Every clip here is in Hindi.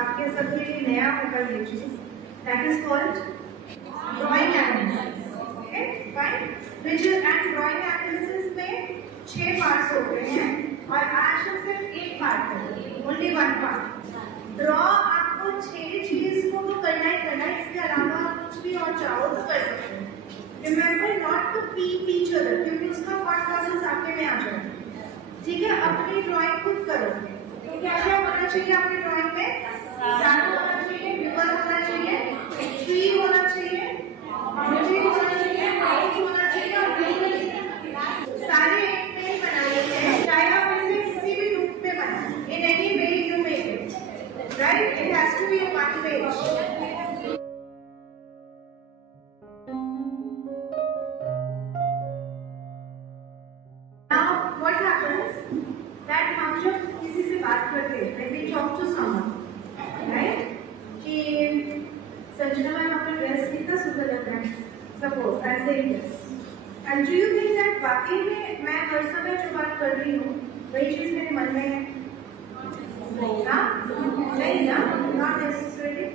आपके सबके लिए नया होगा ये चीज, that is called drawing analysis. Okay fine, visual and drawing analysis में 6 पार्ट्स होते हैं और आज हम सिर्फ एक पार्ट करेंगे, ओनली वन पार्ट। ड्रॉ आपको 6 चीज को तो करना ही करना है, इसके अलावा कुछ भी और चाहो तो कर सकते हैं। Remember not to peek each other, क्योंकि उसका पार्ट प्रोसेस आपके में आ जाएगा। ठीक है, अपनी ड्राइंग खुद करोगे तो क्या क्या होना चाहिए आपकी ड्राइंग में? एग्जाम्पल होना चाहिए, रिवर होना चाहिए, ट्री होना चाहिए, माउंटेन होना चाहिए, हाउस होना चाहिए और सारे एक में ही बनाए हैं, चाहे आप इसे किसी भी रूप में बनाएं, in any way you make it, right? It has to be a one page. हम जब किसी से बात करते हैं, when we talk to someone, right? कि संजना मैम आपका ड्रेस कितना सुंदर लग रहा है, suppose I say yes, and do you think that वाकई में मैं हर समय जो बात कर रही हूँ वही चीज मेरे मन में है? नहीं ना, not necessarily।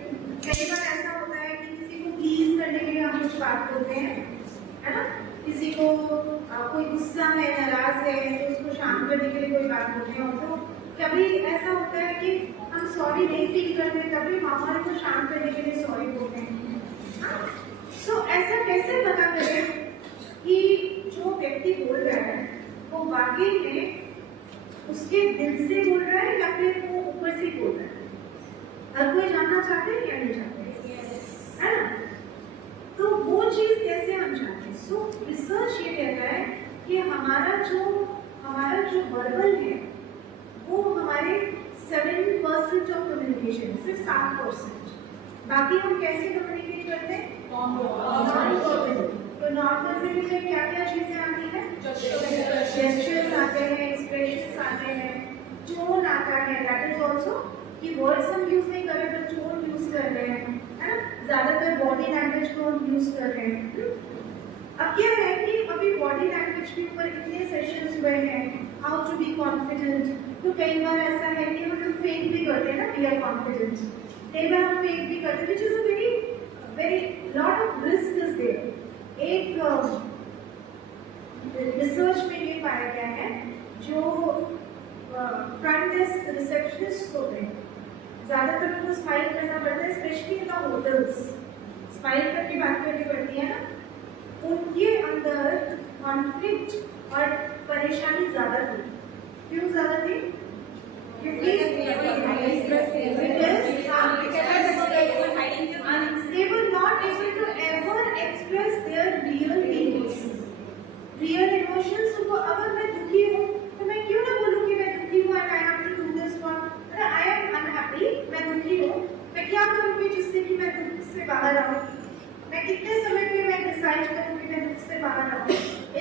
कई बार ऐसा होता है कि किसी को प्लीज करने के लिए हम कुछ बात करते हैं, है ना? किसी को कोई गुस्सा है, नाराज है तो उसको शांत करने के लिए कोई बात बोलते हैं, और तो कभी ऐसा होता है कि हम सॉरी नहीं फील करते, तभी हमारे को शांत करने के लिए सॉरी बोलते हैं। सो ऐसा कैसे पता करें कि जो व्यक्ति बोल रहा है वो वाकई में उसके दिल से बोल रहा है या फिर वो ऊपर से बोल रहा है? हर कोई जानना चाहते हैं या नहीं चाहते, है ना? तो वो चीज कैसे हम जानते हैं? सो रिसर्च ये कहता है कि हमारा जो वर्बल है वो हमारे 7% ऑफ कम्युनिकेशन, सिर्फ 7%। बाकी हम कैसे कम्युनिकेट करते हैं? तो नॉर्मल में भी क्या क्या चीजें आती हैं? जेस्चर्स आते हैं, एक्सप्रेशंस आते हैं, टोन आता है, दैट इज ऑल्सो कि वर्ड्स हम यूज नहीं कर रहे तो टोन यूज कर रहे हैं, है ना? ज्यादातर बॉडी लैंग्वेज को हम यूज कर रहे हैं। अब क्या है कि अभी बॉडी लैंग्वेज के ऊपर इतने सेशंस हुए हैं, हाउ टू बी कॉन्फिडेंट, तो कई बार ऐसा है कि हम लोग फेक भी करते हैं ना, वी आर कॉन्फिडेंट, कई बार हम फेक भी करते हैं, which is a very very lot of risk is there. एक रिसर्च में ये पाया गया है, जो फ्रंट डेस्क रिसेप्शनिस्ट होते हैं ज्यादातर उनको स्माइल करना पड़ता है, specially in the hotels smile करके बात करनी पड़ती है ना, उनके अंदर कॉन्फ्लिक्ट और परेशानी ज्यादा थी। क्यों ज्यादा थी? क्योंकि they were not able to ever express their real feelings, real emotions। तो अगर मैं दुखी हूँ तो मैं क्यों ना बोलूँ कि मैं दुखी हूँ, and I have to do this one, अगर I am unhappy, मैं दुखी हूँ, मैं क्या करूँगी जिससे कि मैं दुख से बाहर आऊँ? मैं कितने समय में मैं डिसाइड करूँ कि मैं दुख से बाहर आऊँ,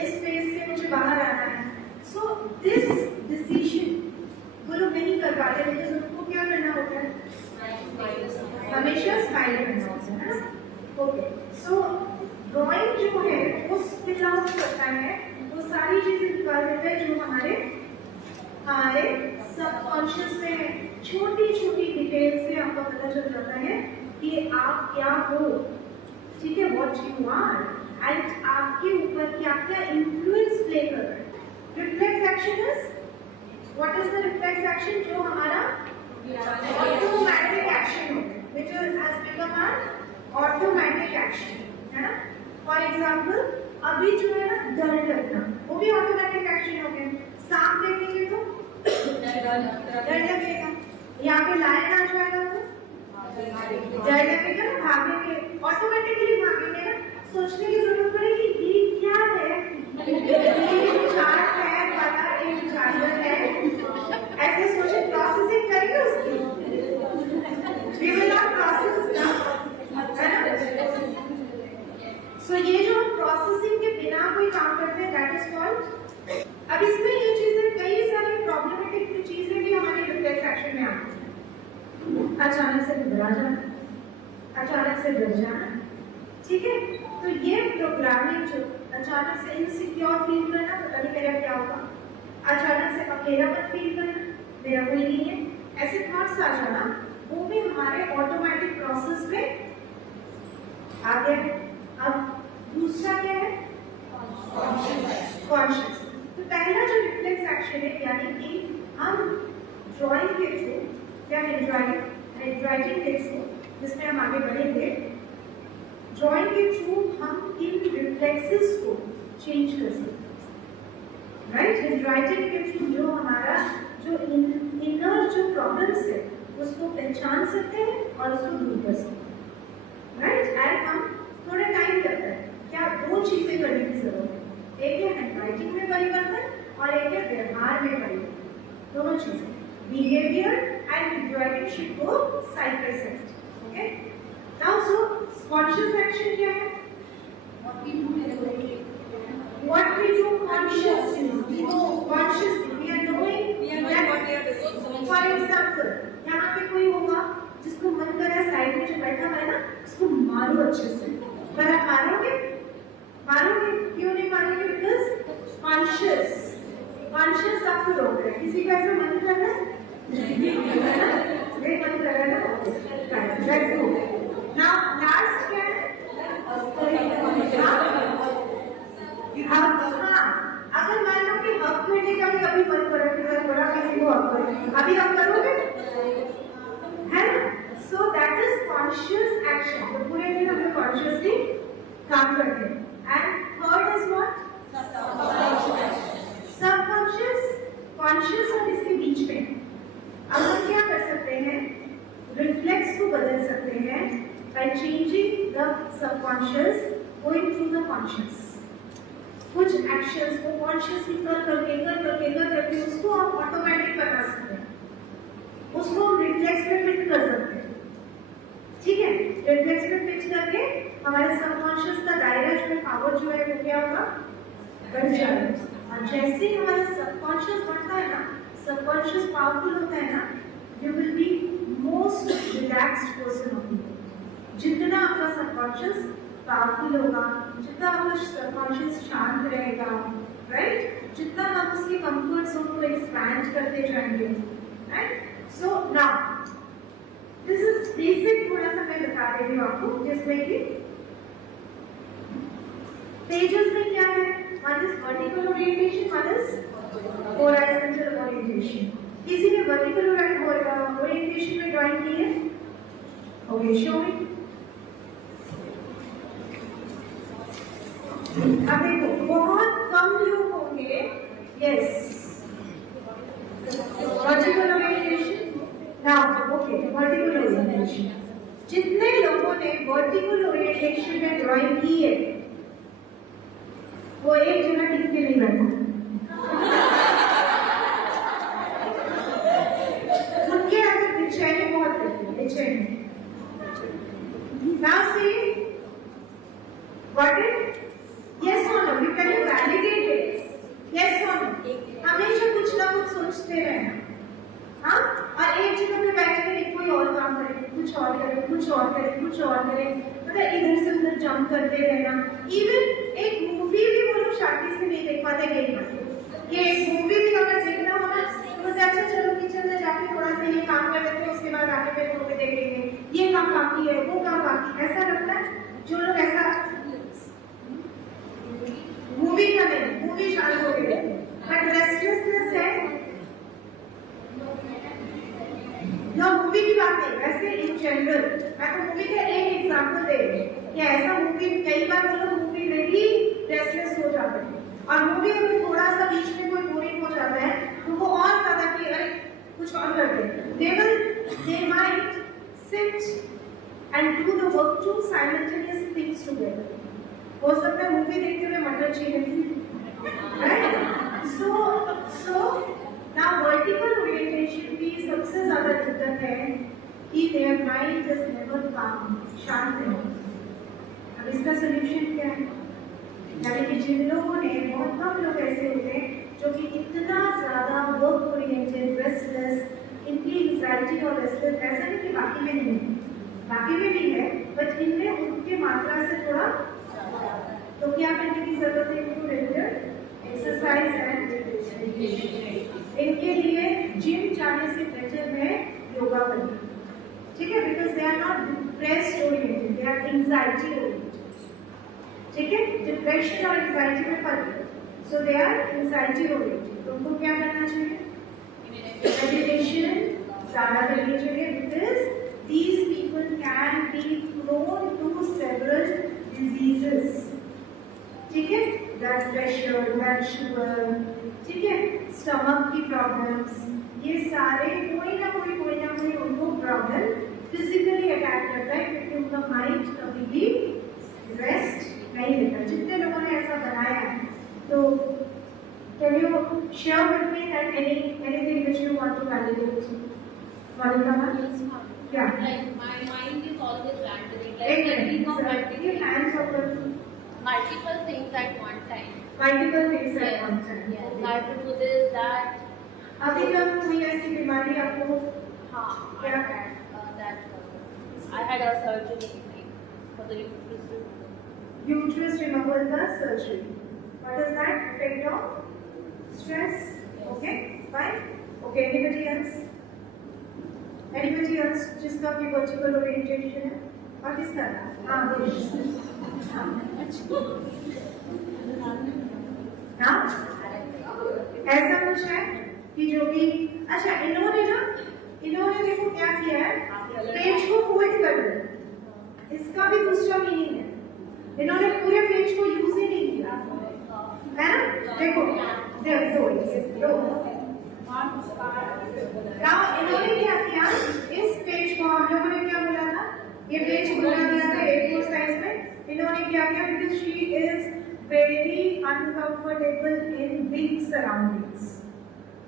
इस फेज से मुझे बाहर आना है। सो दिस डिसीजन वो लोग नहीं कर पाते, बिकॉज उनको क्या करना होता है? हमेशा स्माइल करना होता है ना। ओके, सो ड्राइंग जो है वो स्पिल आउट करता है, वो सारी चीजें निकाल देता है जो हमारे सबकॉन्शियस से छोटी छोटी डिटेल से आपको पता चल जाता है कि आप क्या हो, ठीक है, व्हाट यू आर, एंड आपके ऊपर क्या क्या इन्फ्लुएंस प्ले कर रहा है। Reflex action is, what is the reflex action? जो हमारा ऑटोमेटिक एक्शन होता है, which has become an automatic action, है ना? फॉर एग्जाम्पल अभी जो है ना डर लगना, वो भी ऑटोमेटिक एक्शन हो गया। सांप देखेंगे तो डर लगेगा, यहाँ पे लाइन आ जाएगा तो डर लगेगा ना, भागेंगे, ऑटोमेटिकली भागेंगे ना, सोचने की जरूरत पड़ेगी ये क्या है, ये चार्ट है, पता एक चार्जर है, ऐसे सोचे, प्रोसेसिंग करेंगे उसकी, we will not process ना, है ना? सो ये जो प्रोसेसिंग के बिना कोई काम करते हैं, दैट इज कॉल्ड। अब इसमें ये चीजें, कई सारी प्रॉब्लमेटिक चीजें भी हमारे रिफ्लेक्स एक्शन में आती हैं। अचानक से घबरा जाना, अचानक से डर जाना, ठीक है, तो ये प्रोग्रामिंग जो अचानक से इनसिक्योर फील करना, पता नहीं मेरा क्या होगा, अचानक से अकेलापन फील करना, मेरा कोई नहीं है, ऐसे थॉट्स आ जाना, वो भी हमारे ऑटोमेटिक प्रोसेस में आ गया। अब दूसरा क्या है? कॉन्शियस। तो पहला जो रिफ्लेक्स एक्शन है, यानी कि हम ड्राइंग के थ्रू, क्या है ड्राइंग के थ्रू, जिसमें हम आगे बढ़ेंगे, ड्राइंग के थ्रू हम इन रिफ्लेक्सेस को चेंज कर सकते हैं, राइट। इन राइटिंग के थ्रू जो हमारा जो इनर जो प्रॉब्लम्स है उसको पहचान सकते हैं और उसको दूर कर सकते हैं, राइट। एंड हम थोड़ा टाइम लगता है, क्या दो चीजें करने की जरूरत है, एक है हैंडराइटिंग में परिवर्तन और एक है व्यवहार में परिवर्तन। दोनों चीजें, behaviour and writing should go side by side, okay. Now so conscious action क्या है? what we do consciously, we are knowing that, for example, यहाँ पे कोई होगा जिसको मन कर रहा है साइड में जो बैठा हुआ है ना, उसको मारो अच्छे से। पर आप मारोगे क्यों नहीं मारोगे? बिकॉज कॉन्शियस आपको रोक रहा है। किसी का ऐसा मन कर रहा है? नहीं मन कर रहा है ना, लेट्स गो। नाउ लास्ट क्या है? हाँ, अगर मान लो कि हक करने का भी कभी मन करो कि मैं बड़ा किसी को हक करूं, अभी आप करोगे, है ना? So that is conscious action. तो पूरे दिन हम लोग कॉन्शियसली काम करते हैं। And third is what? Subconscious, conscious और इसके बीच में अब हम क्या कर सकते हैं? रिफ्लेक्स को बदल सकते हैं by changing the subconscious going through the conscious. कुछ एक्शंस को कॉन्शियसली कर करके उसको आप ऑटोमेटिक बना सकते हैं, उसको हम रिफ्लेक्स में फिट कर सकते हैं, ठीक है। रिफ्लेक्स में फिट करके हमारे सबकॉन्शियस का दायरा जो है, पावर जो है, वो क्या होगा? बढ़ जाएगा। और जैसे ही हमारा सबकॉन्शियस बढ़ता है ना, सबकॉन्शियस पावरफुल होता है ना, you will be most relaxed person of the world. जितना आपका सबकॉन्शियस पावरफुल होगा, जितना आपका सबकॉन्शियस शांत रहेगा, राइट, जितना हम उसके कंफर्ट जोन को एक्सपैंड करते जाएंगे, right. So now this is basic, थोड़ा सा मैं बता देती हूँ आपको, जिसमें कि पेजेस में क्या है, one is vertical orientation, one is horizontal orientation. किसी ने वर्टिकल ओरिएंटेशन में ड्राइंग की है? ओके, शो मी। अब देखो, बहुत कम लोग होंगे, yes, vertical orientation. Now okay, vertical orientation, जितने लोगों ने वर्टिकल ओरिएंटेशन में ड्राइंग की है वो एक जगह टिक के नहीं बैठा, उनके अंदर बेचैनी बहुत रहती है, बेचैनी। Now see what is yes or no, can you validate it? yes or no? हमेशा कुछ ना कुछ सोचते रहना, हाँ, और एक जगह पे बैठ के कोई और काम करे, कुछ और करे, मतलब इधर से उधर जंप करते रहना। इवन एक मूवी भी वो लोग शांति से नहीं देख पाते, कई बार ये एक मूवी भी अगर देखना हो ना, तो अच्छा चलो किचन में जाके थोड़ा सा ये काम कर लेते हैं, उसके बाद आगे पे मूवी देखेंगे, ये काम बाकी है, वो काम बाकी, ऐसा लगता है। जो लोग ऐसा मूवी का नहीं, मूवी शांत हो गई, बट रेस्टलेसनेस है ना, मूवी की बात नहीं, वैसे इन जनरल मैं तो मूवी का एक एग्जांपल दे रही हूँ कि ऐसा मूवी कई बार वो लोग मूवी में ही रेस्टलेस हो जाते हैं, और मूवी में थोड़ा सा बीच में कोई बोरिंग हो जाता है तो वो और ज्यादा कि अरे कुछ और करते हैं। They might sit and do the work, two simultaneous things together. हो सकता है मूवी देखते हुए मटर छीने, right? So now vertical orientation की सबसे ज्यादा दिक्कत है कि their mind is never calm, शांत है। अब इसका सोल्यूशन क्या है? यानी कि जिन लोगों ने, बहुत कम लोग ऐसे होते हैं जो कि इतना ज्यादा वर्क ओरिएंटेड, रेस्टलेस, इनकी एंजाइटी और रेस्टलेस, ऐसा नहीं कि बाकी में नहीं है, बाकी में भी है, बट इनमें उनकी मात्रा से थोड़ा, तो क्या करने की जरूरत है? इनको रेगुलर एक्सरसाइज एंड मेडिटेशन। इनके लिए जिम जाने से बेहतर है योगा करना। ठीक है, because they are not depressed oriented, they are anxiety oriented. ठीक है, डिप्रेशन और एंजाइटी में फर्क है। So they are anxiety oriented. तो उनको क्या करना चाहिए? मेडिटेशन ज़्यादा करनी चाहिए, because these people can be prone to several diseases. ठीक है, ब्लड प्रेशर, ब्लड शुगर, ठीक है, स्टमक की प्रॉब्लम्स, ये सारे कोई ना कोई उनको प्रॉब्लम फिजिकली अटैक करता है, क्योंकि उनका माइंड कभी भी रेस्ट नहीं लेता। जितने लोगों ने ऐसा बनाया है, तो can you share with me that anything which you want to validate? Monica, yeah. Like my mind is always wandering. Like Exactly. multiple Multiple things at one time. things at one time. Yes. I have to do this, that. अभी तक कोई ऐसी बीमारी आपको? हाँ. क्या? I had a surgery for the uterus. Uterus removal का surgery. What does that affect on? Stress. Okay. Fine. Okay. Anybody else? Anybody else जिसका भी vertical orientation है? और किसका? हाँ, हाँ? ऐसा कुछ है कि जो भी, अच्छा इन्होंने देखो क्या किया है, पेज को फोल्ड कर दिया। इसका भी दूसरा मीनिंग है, इन्होंने पूरे पेज को यूज ही नहीं किया, है ना? देखो इन्होंने क्या किया, इस पेज को हम लोगों ने क्या बोला था, ये पेज बोला गया था A4 साइज में। इन्होंने क्या किया, because she is very uncomfortable in big surroundings,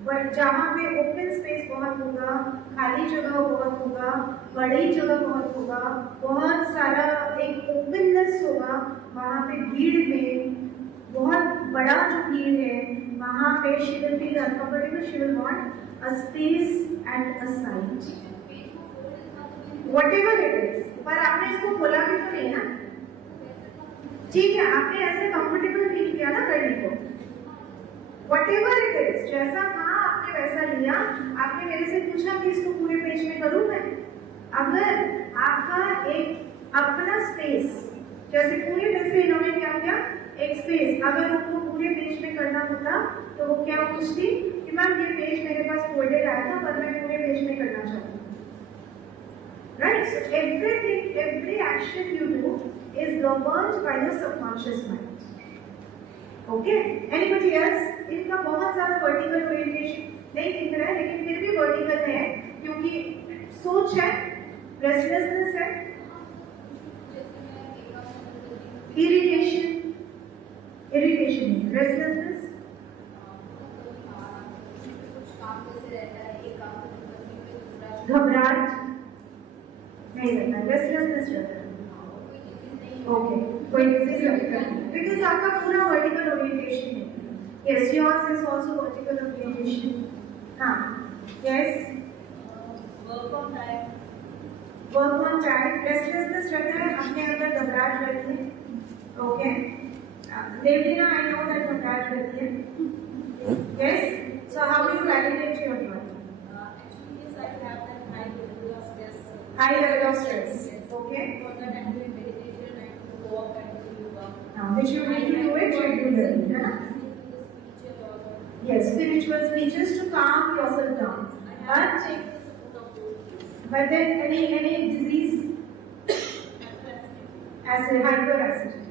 but जहाँ पे ओपन स्पेस बहुत होगा, खाली जगह बहुत होगा, बड़ी जगह बहुत होगा, बहुत सारा एक ओपननेस होगा, वहाँ पे भीड़ में बहुत बड़ा जो भीड़ है, वहाँ पे she will feel uncomfortable, she will want a space and a side, whatever it is। पर आपने इसको खोला भी तो नहीं ना, ठीक है, आपने ऐसे कंफर्टेबल फील किया ना करने को, whatever it is, जैसा था आपने वैसा लिया। आपने मेरे से पूछा कि इसको पूरे पेज में करूँ मैं? अगर आपका एक अपना स्पेस, जैसे पूरे में से इन्होंने क्या किया, एक स्पेस, अगर उनको पूरे पेज में करना होता तो वो क्या पूछती कि मैम ये पेज मेरे पास फोल्डेड आया था पर मैं पूरे पेज में करना चाहती हूँ, right? So everything, every action you do is governed by the subconscious mind. Okay, anybody else? इनका बहुत ज्यादा वर्टिकल ओरिएंटेशन नहीं दिख रहा है, लेकिन फिर भी वर्टिकल है, क्योंकि सोच है, रेस्टलेसनेस है, इरिटेशन, रेस्टलेसनेस, घबराहट नहीं रहता, रेस्टलेसनेस रहता है। ओके, कोई डिजीज रहता है, बिकॉज आपका पूरा वर्टिकल ओरिएंटेशन है। Yes, yours is also vertical orientation. हाँ, yes, work on time, restlessness रहता है, अपने अंदर घबराहट रहती है। Okay, Devina, I know that घबराहट रहती है। Yes, so how do you validate your body? Actually, yes, I have that high level of stress. High level of stress. Okay. For that, I'm doing meditation, I do walk, I do yoga. Which you need to do it regularly, है ना? Yes, spiritual speeches to calm yourself down. But then any disease, as a hyperacidity.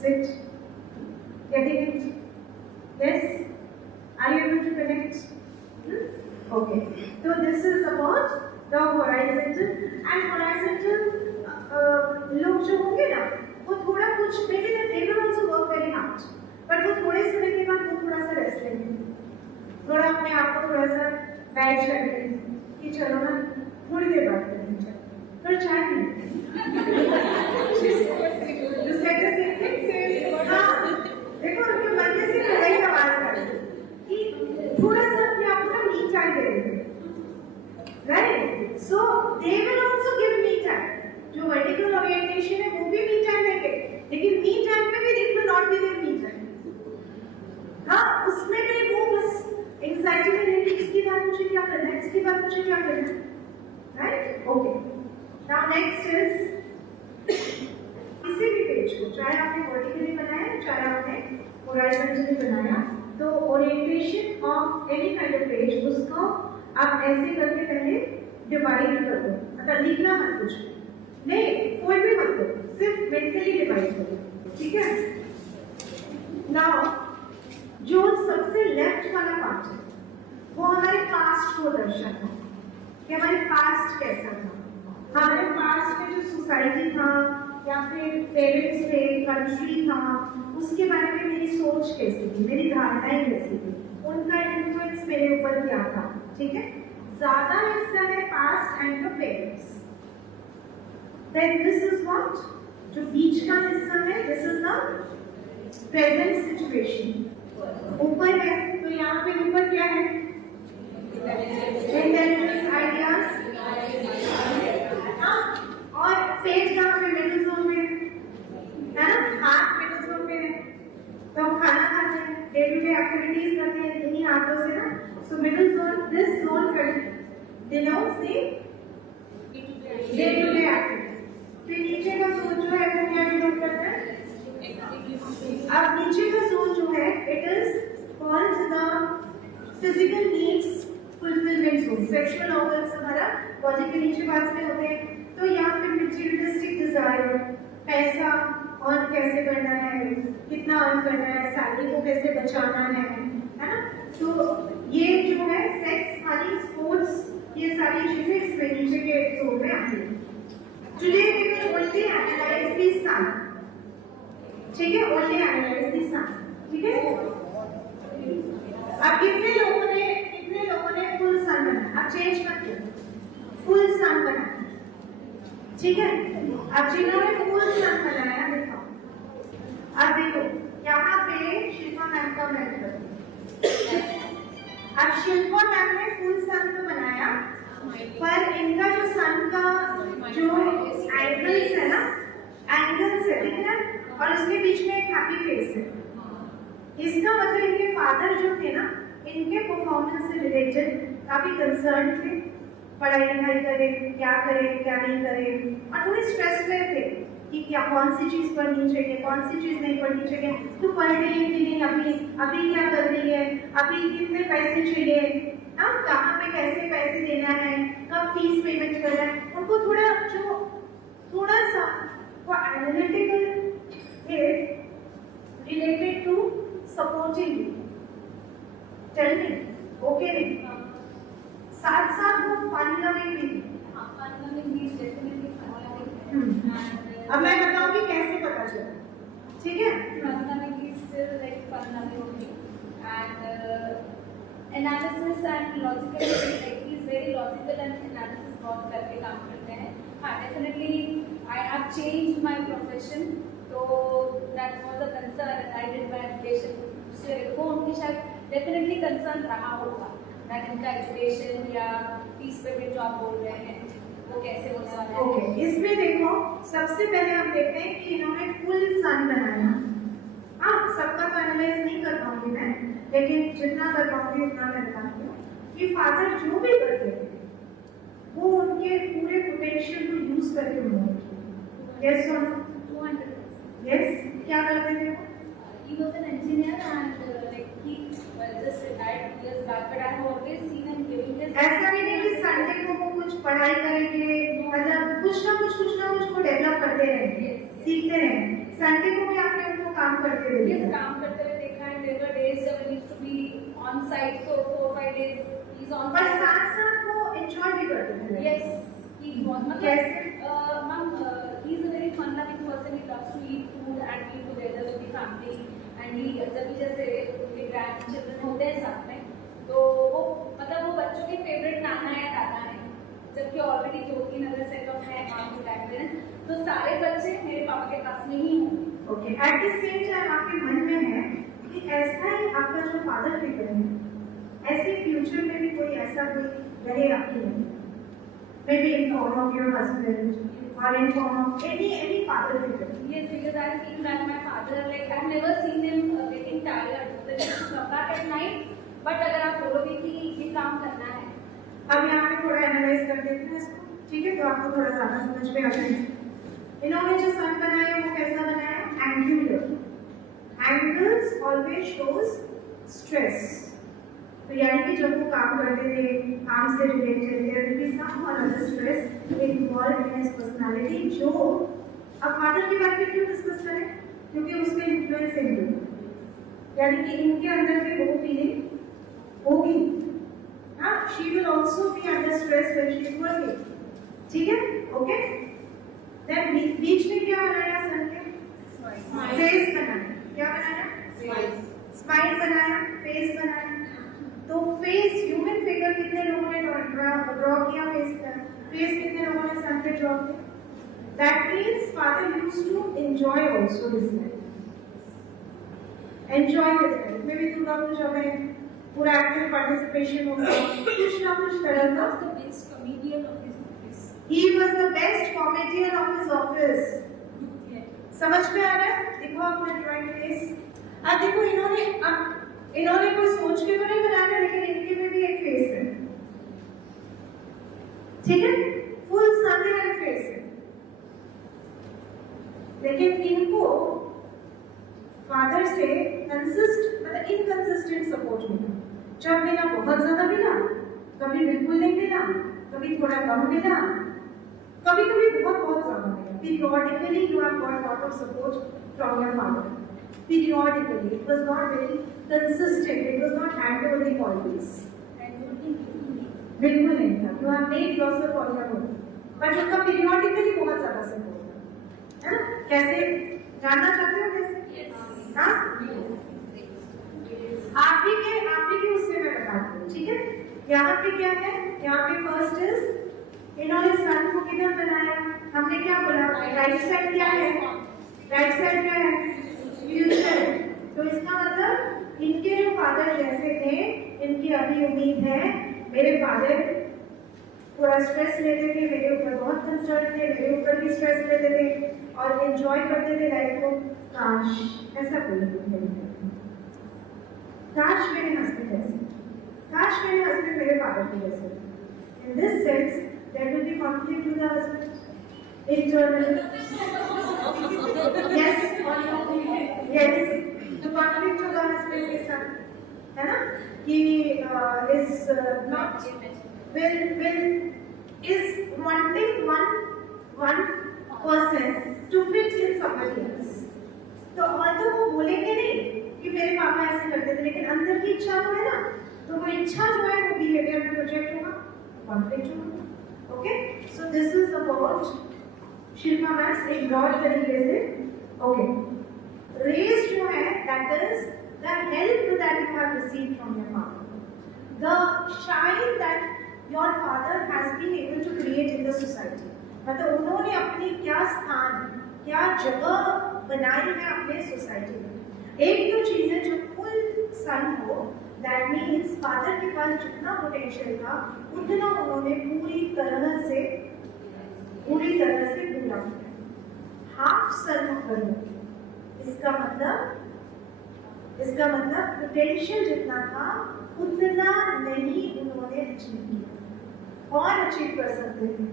Sit, getting it. Yes, are you able to connect? Okay. So this is about the horizontal and horizontal. लोग जो होंगे ना, वो थोड़ा कुछ, लेकिन they will also work very hard. पर वो थोड़े समय के बाद वो थोड़ा सा रेस्ट लेंगे, थोड़ा अपने आप को थोड़ा सा बैठ जाएंगे कि चलो ना थोड़ी देर बात करेंगे, पर चाय नहीं। हाँ, देखो उनके बंदे से कई आवाज करते कि थोड़ा सा अपने आप को मी टाइम दे देंगे, right? So they will also give me time. जो वर्टिकल ओरिएंटेशन है वो भी मी टाइम देंगे, लेकिन मी टाइम में भी it will not be there me time. हाँ, उसमें भी वो बस एंजाइटी में रहती, इसकी बात मुझे क्या करना है, इसकी बात मुझे क्या करना है, राइट? हॉरिजॉन्टली बनाया, तो orientation of any kind of page उसको आप ऐसे करके पहले डिवाइड कर दो, मतलब लिखना मत कुछ नहीं, कोई भी मत करो, सिर्फ मेंटली डिवाइड करो, ठीक है। नाउ जो सबसे लेफ्ट वाला पार्ट है वो हमारे पास्ट को दर्शाता है कि हमारे पास्ट कैसा था, हमारे पास्ट में जो सोसाइटी था या फिर पेरेंट्स थे, कंट्री था, उसके बारे में मेरी सोच कैसी थी, मेरी धारणाएं कैसी थी, उनका इन्फ्लुएंस मेरे ऊपर क्या था, ठीक है। ज्यादा हिस्सा है past and the parents, then this is what, जो बीच का हिस्सा है this is the present situation. ऊपर है तो यहाँ पे ऊपर क्या है, इंटेलिजेंस, आइडियाज, और पेज कहाँ पे, मिडिल जोन में है ना, हाथ मिडिल जोन में है, तो हम खाना खाते हैं, डे टू डे एक्टिविटीज करते हैं इन्हीं हाथों से ना, so middle zone, this zone denotes the day to day activity. फिर नीचे का जोन जो है वो क्या डिनोट करता है, अब नीचे का जोन जो है it is called the physical needs fulfilment zone. Sexual organs हमारा बॉडी के नीचे पास में होते हैं, तो यहाँ पे मटेरियलिस्टिक डिजायर, पैसा अर्न कैसे करना है, कितना अर्न करना है, सैलरी को कैसे बचाना है ना, तो ये जो है सेक्स, मनी, स्पोर्ट्स, ये सारी चीजें इसमें नीचे के जोन में आती है। Today we will only analyse the sun, ठीक है, ओनली एनालाइज द सन, ठीक है। अब कितने लोगों ने फुल सन बनाया, अब चेंज मत करो, फुल सन बनाया, ठीक है। अब जिन्होंने फुल सन बनाया दिखाओ, अब देखो यहाँ पे शिल्पा मैम का मेथड, अब शिल्पा मैम ने फुल सन तो बनाया, पर इनका जो सन का जो एंगल्स है ना, एंगल्स है, ठीक है, और उसके बीच में एक हैप्पी फेस है, इसका मतलब इनके फादर जो थे ना, इनके परफॉर्मेंस से रिलेटेड काफी कंसर्न थे, पढ़ाई लिखाई करें, क्या करें क्या नहीं करें, और थोड़े स्ट्रेस में थे कि क्या कौन सी चीज पढ़नी चाहिए, कौन सी चीज नहीं पढ़नी चाहिए, तो पढ़ रही है कि नहीं, अभी क्या कर रही है, अभी कितने पैसे चाहिए, हाँ कहाँ पे कैसे पैसे देना है, कब फीस पेमेंट करना है, उनको थोड़ा सा analytical related to supporting, tell me, okay नहीं, साथ साथ वो फन लविंग भी थी। अब मैं बताऊंगी कैसे पता चला, ठीक है। Analysis and logical, he is very logical and analysis बहुत करके काम करते हैं। हाँ definitely I have changed my profession, तो that was a concern, I did my education, वो उनकी शायद डेफिनेटली कंसर्न रहा होगा दैट इनका एजुकेशन या फीस पेमेंट जो आप बोल रहे हैं वो कैसे होने वाला है। ओके, इसमें देखो सबसे पहले हम देखते हैं कि इन्होंने फुल सन बनाया। हाँ सबका तो एनालाइज नहीं कर पाऊंगी मैं, लेकिन जितना कर पाऊंगी उतना मैं बताती हूँ कि फादर जो भी करते थे वो उनके पूरे पोटेंशियल को यूज करके उन्होंने, यस और नो, यस, क्या करते थे? He was an engineer and like he just retired years back, but I have always seen him giving his. ऐसा भी नहीं कि संडे को वो कुछ पढ़ाई करेंगे, मतलब कुछ ना कुछ को डेवलप करते रहेंगे, सीखते रहेंगे। संडे को भी आपने उनको काम करते हुए देखा? काम करते हुए देखा है। There were days when he used to be on site, so 4-5 days he's on. पर साथ वो एंजॉय भी करते थे। Yes, he was. मतलब ma'am, he is a very fun-loving person. He loves to eat food and be together with the family. And he जब भी जैसे उनके ग्रैंड चिल्ड्रन होते हैं साथ में, तो वो मतलब वो बच्चों के फेवरेट नाना या दादा हैं, जबकि ऑलरेडी 2-3 अगर सेटअप है माम के टाइम में, तो सारे बच्चे मेरे पापा के पास में ही होंगे। Okay, eight the same time आपके मन में है कि ऐसा ही आपका जो फादर फिगर है, ऐसे फ्यूचर में भी कोई ऐसा कोई रहे आपकी life, maybe in form of your husband or in form of any father figure. Yes, because I have seen that my father, like I have never seen him getting tired. He used to come back at night, but अगर आप बोलोगे कि ये काम करना है, अब यहाँ पे थोड़ा एनालाइज कर देते हैं इसको, ठीक है, तो आपको थोड़ा ज़्यादा समझ में आ जाएगा। इन्होंने जो सन बनाया वो कैसा बनाया? Angular, angles always shows stress. तो यानी कि जब वो काम करते थे, काम से related, there will be some और other stress involved in his personality, जो अब फादर के बारे में क्यों डिस्कस करें, क्योंकि उसका इन्फ्लुएंस है इनको, यानी कि इनके अंदर भी वो फीलिंग होगी। हाँ, she will also be under stress when she is working. ठीक है, ओके। देन बीच में क्या बनाया सर ने? फेस बनाया। क्या बनाया? स्माइल बनाया, फेस बनाया। तो फेस, ह्यूमन फिगर कितने लोगों ने ड्रॉ किया? फेस कितने लोगों ने सन पे ड्रॉ किया? That means father used to enjoy also his life, enjoy his life. Maybe Durga Puja में पूरा एक्टिव पार्टिसिपेशन होगा, कुछ ना कुछ तरह का। He was the best comedian of his office. समझ में आ रहा है? देखो अपना ड्राइंग फेस। अब देखो इन्होंने कोई सोच के तो नहीं बनाया, लेकिन इनके में भी एक फेस है। ठीक है, फुल सनलाइट फेस है, लेकिन इनको फादर से इनकंसिस्टेंट सपोर्ट मिला। जब मिला बहुत ज्यादा मिला, कभी बिल्कुल नहीं मिला, कभी थोड़ा कम मिला, कभी कभी बहुत ज्यादा मिला। Periodically you have got lot of support from your father. Periodically, it was not very consistent. It was not hand-holding always. बिल्कुल नहीं था। You have made yourself on your own. But उनका periodically बहुत ज्यादा support था, है ना? कैसे जानना चाहते हो कैसे? हाँ? आप ही के उससे मैं बताती हूँ, ठीक है? यहाँ पे क्या है? यहाँ पे फर्स्ट इज इन्होंने सन को किधर बनाया? हमने क्या बोला? राइट साइड क्या है? राइट साइड क्या है? फ्यूचर। तो इसका मतलब इनके जो फादर जैसे थे, इनकी अभी उम्मीद है मेरे फादर थोड़ा स्ट्रेस लेते थे, मेरे ऊपर बहुत कंसर्न थे, मेरे ऊपर भी स्ट्रेस लेते थे और एंजॉय करते थे लाइफ को। काश ऐसा कोई नहीं, काश मेरे हस्बैंड जैसे, काश मेरे हस्बैंड मेरे फादर के जैसे। In this sense there will be conflict with the husband internally. Yes or no? Yes. तो conflict होगा husband के साथ, है ना? कि is not is wanting one person to fit in somebody else. तो although वो बोलेंगे नहीं कि मेरे पापा ऐसे करते थे, लेकिन अंदर की इच्छा तो है ना, तो वो इच्छा जो है वो बिहेवियर में प्रोजेक्ट होगा, कॉन्फ्लिक्ट होगा। Okay, so this is about Shilpa maths एक ब्रॉड तरीके से। ओके, रेज जो है that is the help that you have received from your father, the shine that your father has been able to create in the society. मतलब उन्होंने अपनी क्या स्थान, क्या जगह बनाई है अपने सोसाइटी में। एक तो चीज है जो फुल सन हो, दैट मीन्स फादर के पास जितना पोटेंशियल था उतना उन्होंने पूरी तरह से पूरा किया। हाफ सन करो, इसका मतलब पोटेंशियल जितना था उतना नहीं उन्होंने अचीव किया। और अचीव कर सकते थे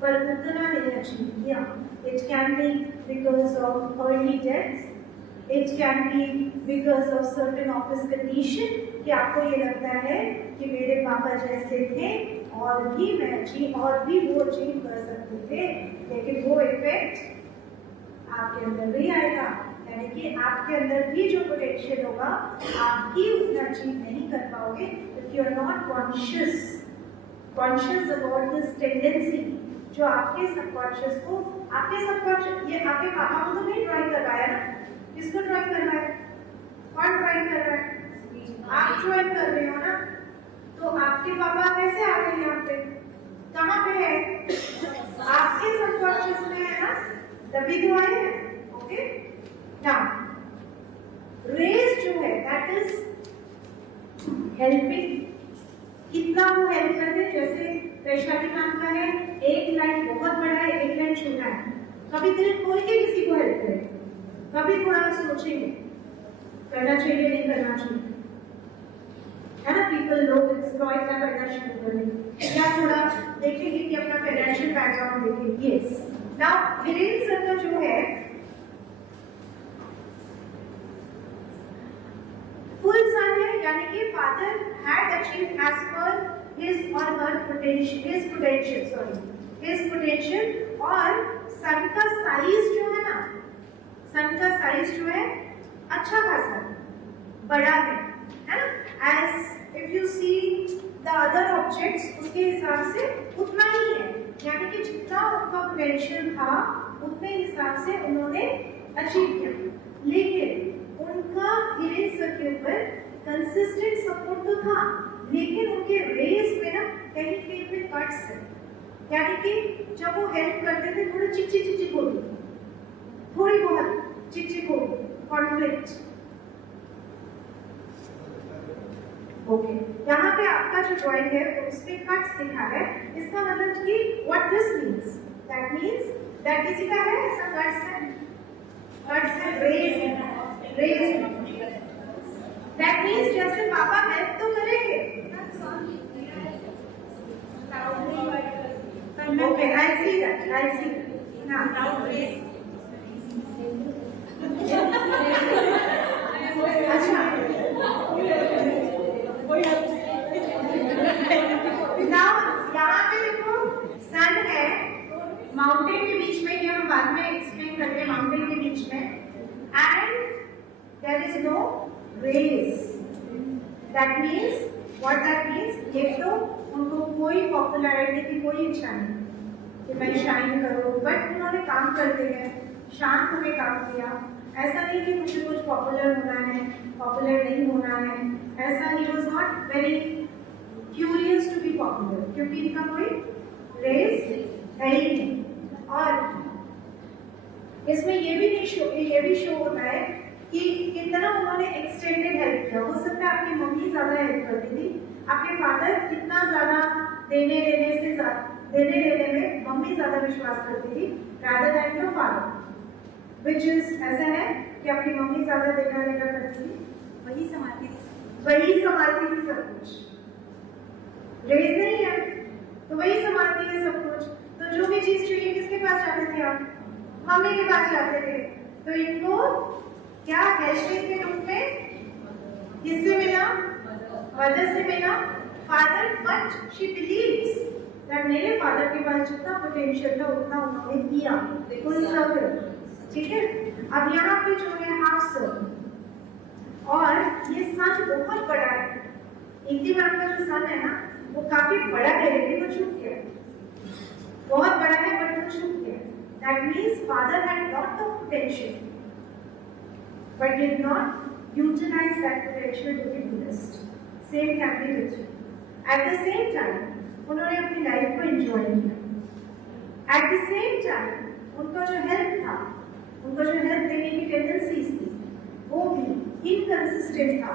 पर उतना नहीं अचीव किया। It can B because of early deaths, It can be because of certain office condition कि आपको ये लगता है कि मेरे पापा जैसे थे और भी वो अचीव कर सकते थे, लेकिन वो इफेक्ट आपके अंदर भी आएगा। यानी कि आपके अंदर भी जो पोटेंशियल होगा आप ही उतना अचीव नहीं कर पाओगे if you are not conscious about this tendency जो आपके सबकॉन्शियस को, ये आपके पापा को तो नहीं ड्राइंग करवाया ना, किसको ड्राइंग करना है? कौन ड्राइंग कर रहा है? आप ड्राइंग कर रहे हो ना। तो आपके पापा कैसे आ गए यहाँ पे? कहाँ पे है? आपके सबकॉन्शियस में है ना, तभी तो आए हैं। ओके, नाउ रेज जो है दैट इज हेल्पिंग। कितना वो हेल्प करते? जैसे वैशाली नाम का है, एक लाइन बहुत बड़ा है, एक लाइन छोटा है। कभी दिल खोल के किसी को हेल्प करें, कभी थोड़ा सोचेंगे करना चाहिए नहीं करना चाहिए, है ना? पीपल लोग एक्सप्लॉइट ना करना शुरू करें या थोड़ा देखेंगे कि अपना फाइनेंशियल बैकग्राउंड देखेंगे। यस, नाउ वीरेंद्र सर का जो है as per his or her potential और सन का साइज जो है ना, सन का साइज जो है अच्छा खासा बड़ा है ना, as if you see the other objects उसके हिसाब से उतना ही है, यानी कि जितना उनका पोटेंशियल था उतने हिसाब से उन्होंने अचीव किया, लेकिन उनका हिडन सर्किल पर कंसिस्टेंट सपोर्ट तो था, लेकिन उनके रेस में ना कहीं कहीं पे कट्स है, यानी कि जब वो हेल्प करते थे थोड़ी चिकचिक होती, थोड़ी बहुत चिकचिक होती, कॉन्फ्लिक्ट। ओके, यहाँ पे आपका जो ड्राइंग है उसमें कट्स दिखा है, इसका मतलब कि what this means, that means that किसी का है ऐसा कट्स है, रेज, दैट मींस जैसे पापा हेल्प तो करेंगे। ओके, आई सी दैट, हाँ, अच्छा, यहाँ पे देखो सन है माउंटेन के बीच में, ये हम बाद में एक्सप्लेन करते हैं, माउंटेन के बीच में, and there is no race, that means what that means, ये तो उनको कोई पॉपुलैरिटी की कोई इच्छा नहीं कि मैं शाइन करूँ, बट उन्होंने काम करते हैं, शांत में काम किया, ऐसा नहीं कि मुझे कुछ पॉपुलर होना है, पॉपुलर नहीं होना है, ऐसा ही was not very curious to be popular, क्योंकि इनका कोई रेस है ही नहीं। और इसमें ये भी शो होता है कि कितना उन्होंने एक्सटेंडेड हेल्प किया, हो सकता है आपकी मम्मी ज्यादा हेल्प करती थी, आपके फादर कितना ज्यादा देने में मम्मी ज्यादा विश्वास करती थी rather than your father, which is ऐसा है कि आपकी मम्मी ज्यादा देखा करती थी, वही संभालती थी सब कुछ, रेज नहीं है तो वही संभालती है सब कुछ, तो जो भी चीज चाहिए किसके पास जाते थे आप, मम्मी के पास जाते थे, तो इनको क्या हैशटैग के रूप में किससे मिला, मदर से मिला, father, but she believes that मेरे फादर के पास जितना पोटेंशियल था उतना उन्होंने किया, फुल सर्कल, ठीक है। अब यहाँ पे जो है हाफ सर्कल, और ये सन बहुत बड़ा है, इंटीवर्ट का जो सन है ना वो काफी बड़ा है, लेकिन वो छुप गया, बहुत बड़ा है बट वो छुप गया, that means father had lot of potential but did not utilize that potential to the fullest, same can be with you. At the same time उन्होंने अपनी लाइफ को एंजॉय किया, एट द सेम टाइम उनका जो हेल्प था, उनका जो हेल्प देने की टेंडेंसीज थी वो भी इनकंसिस्टेंट था,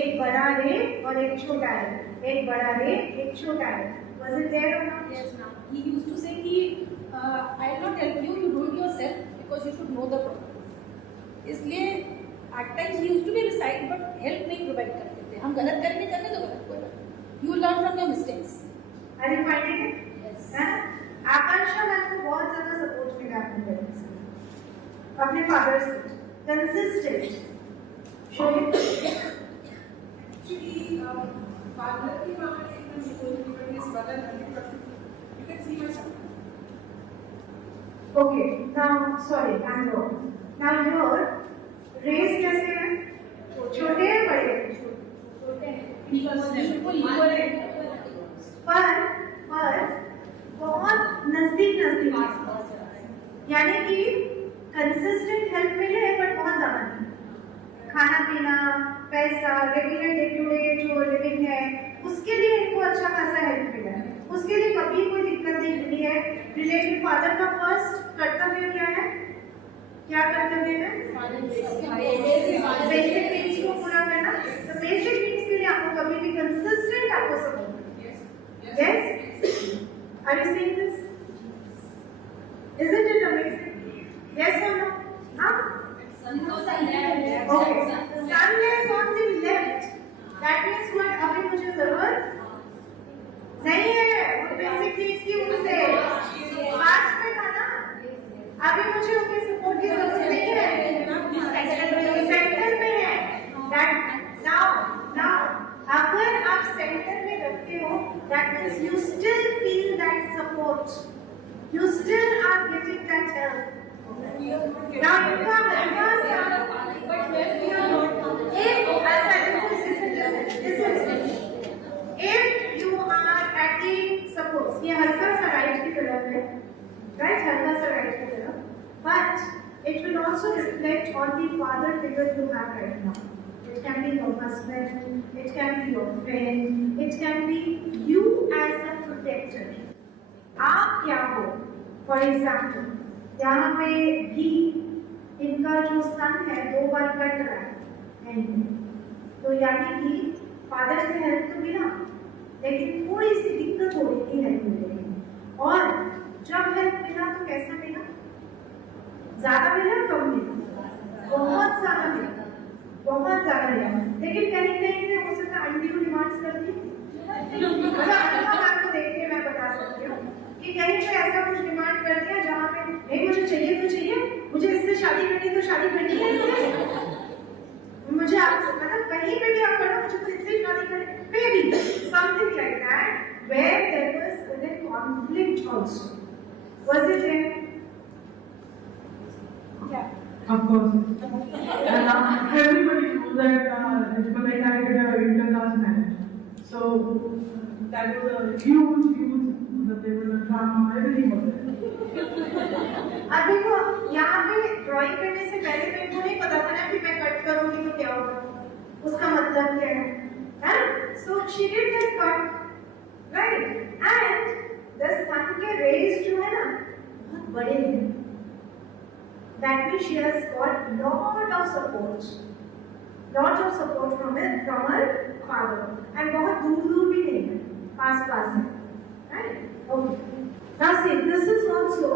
एक बड़ा रे और एक छोटा रे, एक बड़ा रे एक छोटा रे, was it there or not? Yes, ma'am. He used to say कि I will not help you, you do it yourself because you should know the problem. इसलिए at times he used to be beside but help नहीं provide करते थे, हम गलत करने तो गलत कोई बात, you learn from your mistakes. Are you finding it? Yes. Akanksha ma'am को बहुत ज्यादा सपोर्ट मिला अपने पेरेंट्स से, अपने फादर से, कंसिस्टेंट। Actually, father की मामले में इतना supportive but his mother 100%. You can see my son. Okay, now sorry, I'm wrong. Now your race कैसे है? छोटे हैं बड़े हैं? पर बहुत नजदीक यानी कि कंसिस्टेंट हेल्प मिले बट बहुत ज्यादा नहीं, खाना पीना, पैसा, रेगुलर डे टू डे जो लिविंग है उसके लिए इनको अच्छा खासा हेल्प मिला है, उसके लिए कभी कोई दिक्कत नहीं मिली है। रिलेटेड फादर का फर्स्ट कर्तव्य क्या है, क्या कर्तव्य है? बेसिक नीड्स को पूरा करना, तो बेसिक नीड्स के लिए आपको कभी भी कंसिस्टेंट आपको support, yes, are you seeing this, isn't it amazing, yes or no? हाँ, okay, sun is on the left, that means what, अभी मुझे जरूरत नहीं है बेसिक नीड्स की, उनसे पास में था ना, अभी मुझे उनकी सपोर्ट की जरूरत नहीं है, सेंटर में है, that now अगर आप आप सेंटर में रखते हो, that means you still feel that support, you still are getting that help. Now you have if you are at the, suppose ये हल्का सा राइट की तरफ है, राइट, हल्का सा राइट की तरफ, but it will also reflect on the father figure you have right now. It can be your husband, it can be your friend, it can be you as a protector. आप क्या हो? For example, यहाँ पे भी इनका जो सन है 2 बार कट रहा है एंड में, तो यानी कि फादर से हेल्प तो मिला, लेकिन थोड़ी सी दिक्कत हो रही थी हेल्प मिलने में, और जब हेल्प मिला तो कैसा मिला? ज्यादा मिला, कम मिला? बहुत ज्यादा मिला, बहुत ज्यादा मिला। लेकिन कहीं कहीं पे हो सकता है अनड्यू डिमांड्स करती है, आपको देख के मैं बता सकती हूँ कि कहीं पे ऐसा कुछ डिमांड कर दिया जहाँ पे नहीं, मुझे चाहिए तो चाहिए, मुझे इससे शादी करनी तो शादी करनी है इससे, मुझे आप मतलब कहीं पे भी आप करो, मुझे तो इससे शादी करनी, maybe something like that, where there was a conflict also. Was it there? Yeah. Of course. And everybody knows that Jupiter had intercaste marriage. So that was a huge, that there was a drama, everything was there. अब देखो यहाँ पे ड्राइंग करने से पहले तो इनको नहीं पता था ना कि मैं कट करूँगी तो क्या होगा, उसका मतलब क्या है? So she did that cut, right? And the sun के rays जो है ना बहुत बड़े हैं. That means she has got lot of support from her father, and बहुत दूर भी नहीं है, पास है, right? Okay. Now see, this is also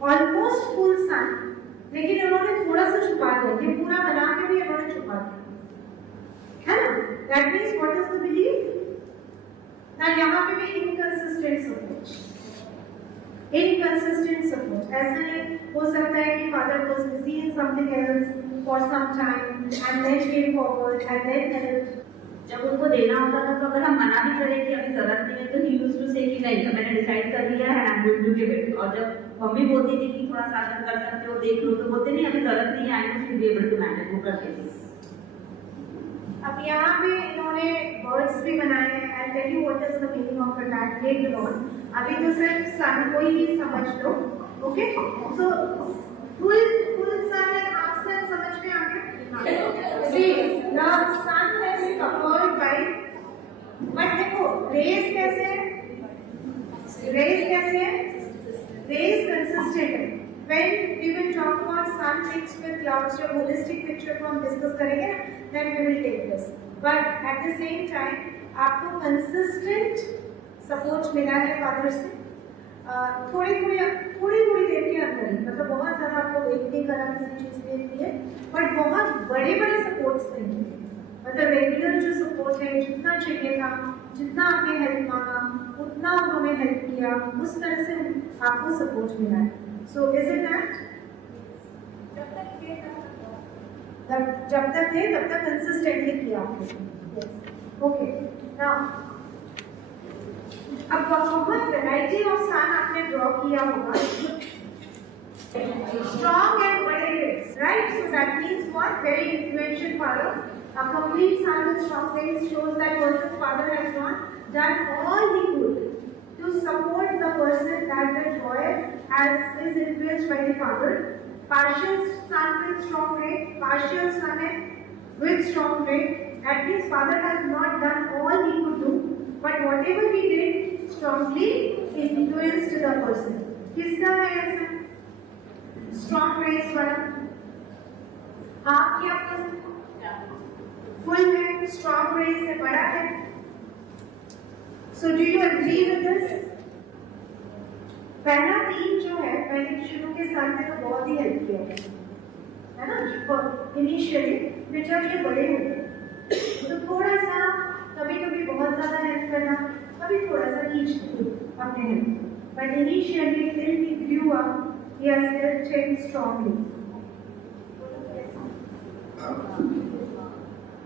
almost full sun, लेकिन इन्होंने थोड़ा सा छुपा दिया, ये पूरा बना के भी इन्होंने छुपा दिया, है ना? That means what is the belief? ना यहाँ पे भी inconsistent support. ऐसा नहीं हो सकता है कि father was busy in something else for some time and then came forward and then helped. जब उनको देना होता था तो अगर हम मना भी करें कि अभी जरूरत नहीं है तो ही यूज्ड टू से कि नहीं, मैंने डिसाइड कर लिया है, I am going to give it. और जब मम्मी बोलती थी कि थोड़ा सा कर सकते हो, देख लो, तो बोलते नहीं अभी जरूरत नहीं है, I am be able to manage, वो करते थे। अब यहाँ पे इन्होंने वर्ड्स भी बनाए हैं, I tell you what is the meaning of that letter on. अभी तो सिर्फ सन को ही समझ लो, okay? So full sun and half sun समझ में आ गया? See the sun has covered by, but देखो रेस कैसे है? रेस कंसिस्टेंट है। When we will talk about sun mixed with clouds, जब holistic picture को हम डिस्कस करेंगे ना, then we will take this. But at the same time, आपको consistent support मिला है फादर से, थोड़ी थोड़ी देर के अंदर ही, मतलब बहुत ज़्यादा आपको वेट नहीं करा किसी चीज़ के लिए, बट बहुत बड़े सपोर्ट्स नहीं थे, मतलब रेगुलर जो सपोर्ट है, जितना चाहिए था, जितना आपने हेल्प मांगा उतना उन्होंने हेल्प किया, उस तरह से आपको सपोर्ट मिला है। So is it that? जब तक थे तब तक कंसिस्टेंटली किया आपने। ओके, नाउ अब बहुत वैरायटी ऑफ सन आपने ड्रॉ किया होगा, स्ट्रॉन्ग एंड बड़े rays, right? So that means what? Very influential father. A complete son with strong race shows that person's father has not done all he could to support the person that the joy as is influenced by the father. Partial son with strong trait, partial son with strong trait. That means father has not done all he could do, but whatever he did strongly influenced the person. किसका है ऐसा? Strong traits वाला? आपकी आपका full है, strong traits से बड़ा है. So do you agree with this? पहला 3 जो है, पहले शुरू के साल में तो बहुत ही हेल्प किया है ना, इनिशियली, फिर जब ये बड़े हुए तो थोड़ा सा कभी बहुत ज़्यादा हेल्प करना, कभी थोड़ा सा नीच अपने help, but initially till he grew up he has helped him strongly.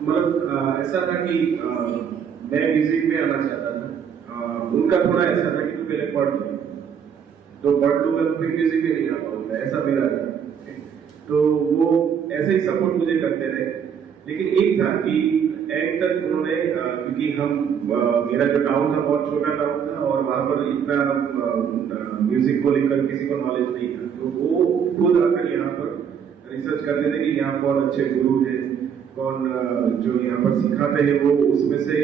मतलब ऐसा था कि मैं म्यूजिक में आना चाहता था। उनका थोड़ा ऐसा था कि तू पहले पढ़ लो, तो पढ़ लूंगा तो फिर म्यूजिक में नहीं आ पाऊंगा, ऐसा मेरा था। तो वो ऐसे ही सपोर्ट मुझे करते रहे। लेकिन एक था कि एंड तक उन्होंने, क्योंकि मेरा जो टाउन था बहुत छोटा टाउन था और वहाँ पर इतना म्यूजिक को लेकर किसी को नॉलेज नहीं था, तो वो खुद आकर यहाँ पर रिसर्च करते थे कि यहाँ कौन अच्छे गुरु हैं, कौन जो यहाँ पर सिखाते हैं वो उसमें से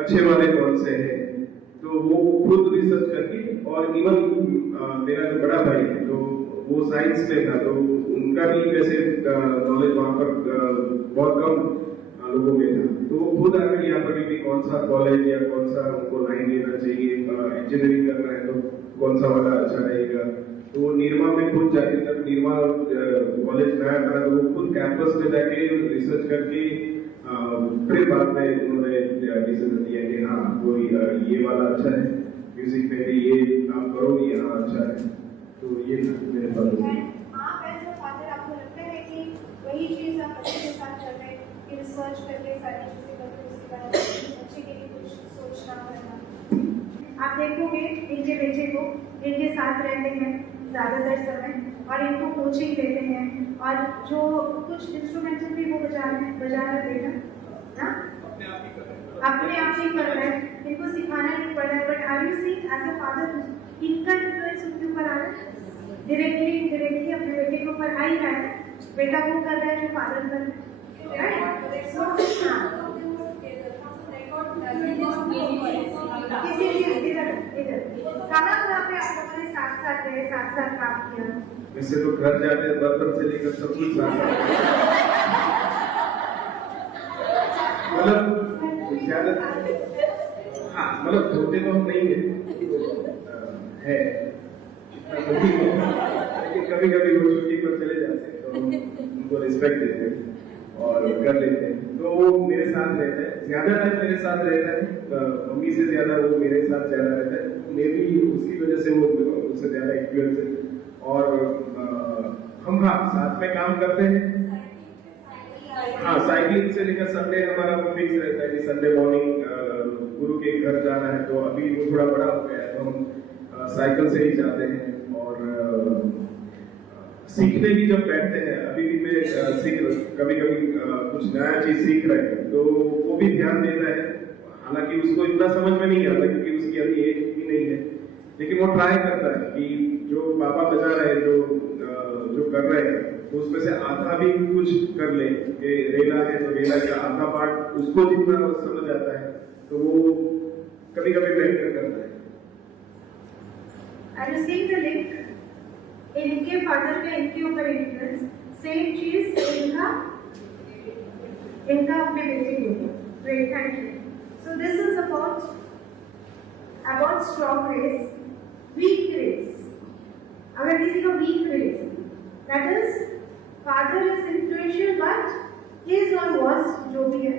अच्छे वाले कौन से हैं। तो वो खुद रिसर्च करके, और इवन मेरा जो बड़ा भाई है तो वो साइंस में था, तो उनका भी वैसे नॉलेज वहाँ पर बहुत कम लोगों में था। तो वो खुद आकर यहाँ पर भी कौन सा कॉलेज या कौन सा उनको लाइन लेना चाहिए, इंजीनियरिंग करना है तो कौन सा वाला अच्छा रहेगा। तो वो निरमा में खुद जाके, जब निरमा कॉलेज नया करा तो वो खुद कैंपस में जाके रिसर्च करके फिर बाद में उन्होंने डिसीजन दिया कि हाँ कोई ये वाला अच्छा है, म्यूजिक में भी ये आप करो, ये हाँ अच्छा है। तो ये मेरे पास आप एज अ फादर आपको लगता है कि वही चीज़ आप बच्चे के साथ चल रहे हैं कि रिसर्च करके सारी चीज़ें करके उसके बाद बच्चे के लिए कुछ सोचना करना। आप देखोगे इनके बेटे को इनके साथ रहते हैं ज़्यादातर समय और इनको कोचिंग देते हैं, और जो कुछ इंस्ट्रूमेंटल भी वो बजा रहे बेटा ना अपने आप ही कर रहे हैं, इनको सिखाना नहीं पड़ रहा है। But are you seeing as a father इनका इन्फ्लुएंस उनके ऊपर आ रहा है, डायरेक्टली अपने बेटे के ऊपर आ ही रहा है। बेटा वो कर रहा है जो फादर कर रहा है, सो किसी चीज इधर कहाँ पे आप अपने साथ रहे, साथ काम किया। वैसे तो घर जाते हैं बर्तन से लेकर सब कुछ साथ मतलब ज्यादा, हाँ मतलब धोते तो हम नहीं है लेकिन कभी कभी वो छुट्टी पर चले जाते हैं तो उनको रिस्पेक्ट देते हैं और कर लेते हैं। तो वो मेरे साथ रहता है, ज्यादा टाइम मेरे साथ रहता है, मम्मी से ज्यादा वो मेरे साथ ज्यादा रहता है। मे भी उसकी वजह से वो उससे ज्यादा इन्फ्लुएंस है। और हम हाँ साथ में काम करते हैं। हाँ साइकिलिंग से लेकर संडे हमारा वो फिक्स रहता है कि संडे मॉर्निंग गुरु के घर जाना है। तो अभी वो थोड़ा बड़ा हो गया है तो हम साइकिल से ही जाते हैं। और सीखने भी जब बैठते हैं, अभी भी मैं कभी कुछ नया चीज सीख रहे हैं तो वो भी ध्यान देता है। हालांकि उसको इतना समझ में नहीं आता क्योंकि उसकी अभी एज भी नहीं है, लेकिन वो ट्राई करता है कि जो पापा बजा रहे हैं, जो कर रहे हैं तो उसमें से आधा भी कुछ कर ले। कि रेला है तो रेला का आधा पार्ट उसको जितना समझ आता है तो वो कभी बेहतर करता है। Are you seeing the link? इनके फादर का इनके ऊपर इन्फ्लुएंस, सेम चीज इनका अपने बेटे के ऊपर। Great, thank you. So this is about strong race, weak race. अगर किसी का weak race, that is father is influential but his or was जो भी है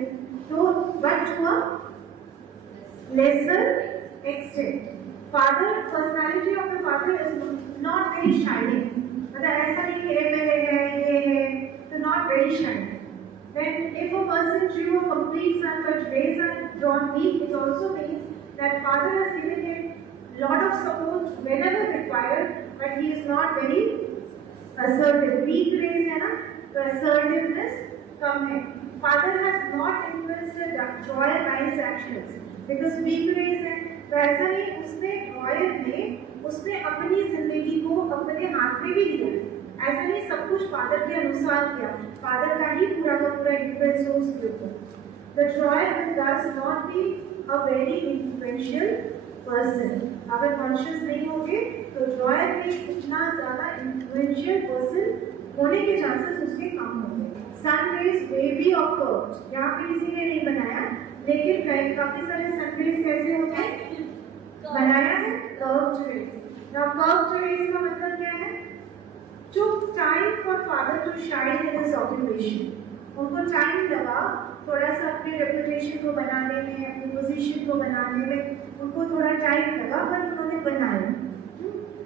तो but to a lesser extent. Father, personality of the father is not very shining. मतलब ऐसा नहीं कि ये है तो not very shining. Then if a person drew a complete son but raised are drawn weak, it also means that father has given him lot of support whenever required, but he is not very assertive. Weak raised है ना तो assertiveness कम है. Father has not influenced the joy by his actions because weak raised है तो ऐसा नहीं उसने अपनी जिंदगी को अपने हाथ में भी लिया। ऐसा नहीं सब कुछ फादर के अनुसार किया, फादर का ही पूरा इन्फ्लुएंस हो उसके ऊपर। The joy will thus not be a very influential person. अगर कॉन्शियस नहीं होगे तो जॉय में इतना ज्यादा influential person होने के चांसेस उसके कम होंगे। सन रेज वे बी ऑकर्ड, यहाँ पे किसी ने नहीं बनाया लेकिन काफी सारे सन रेज कैसे होते हैं बनाया है curved rays. Now curved rays का मतलब क्या है? जो time for father to shine in his occupation, उनको टाइम लगा थोड़ा सा अपने रेपुटेशन को बनाने में, अपनी पोजीशन को बनाने में उनको थोड़ा टाइम लगा पर उन्होंने बनाया।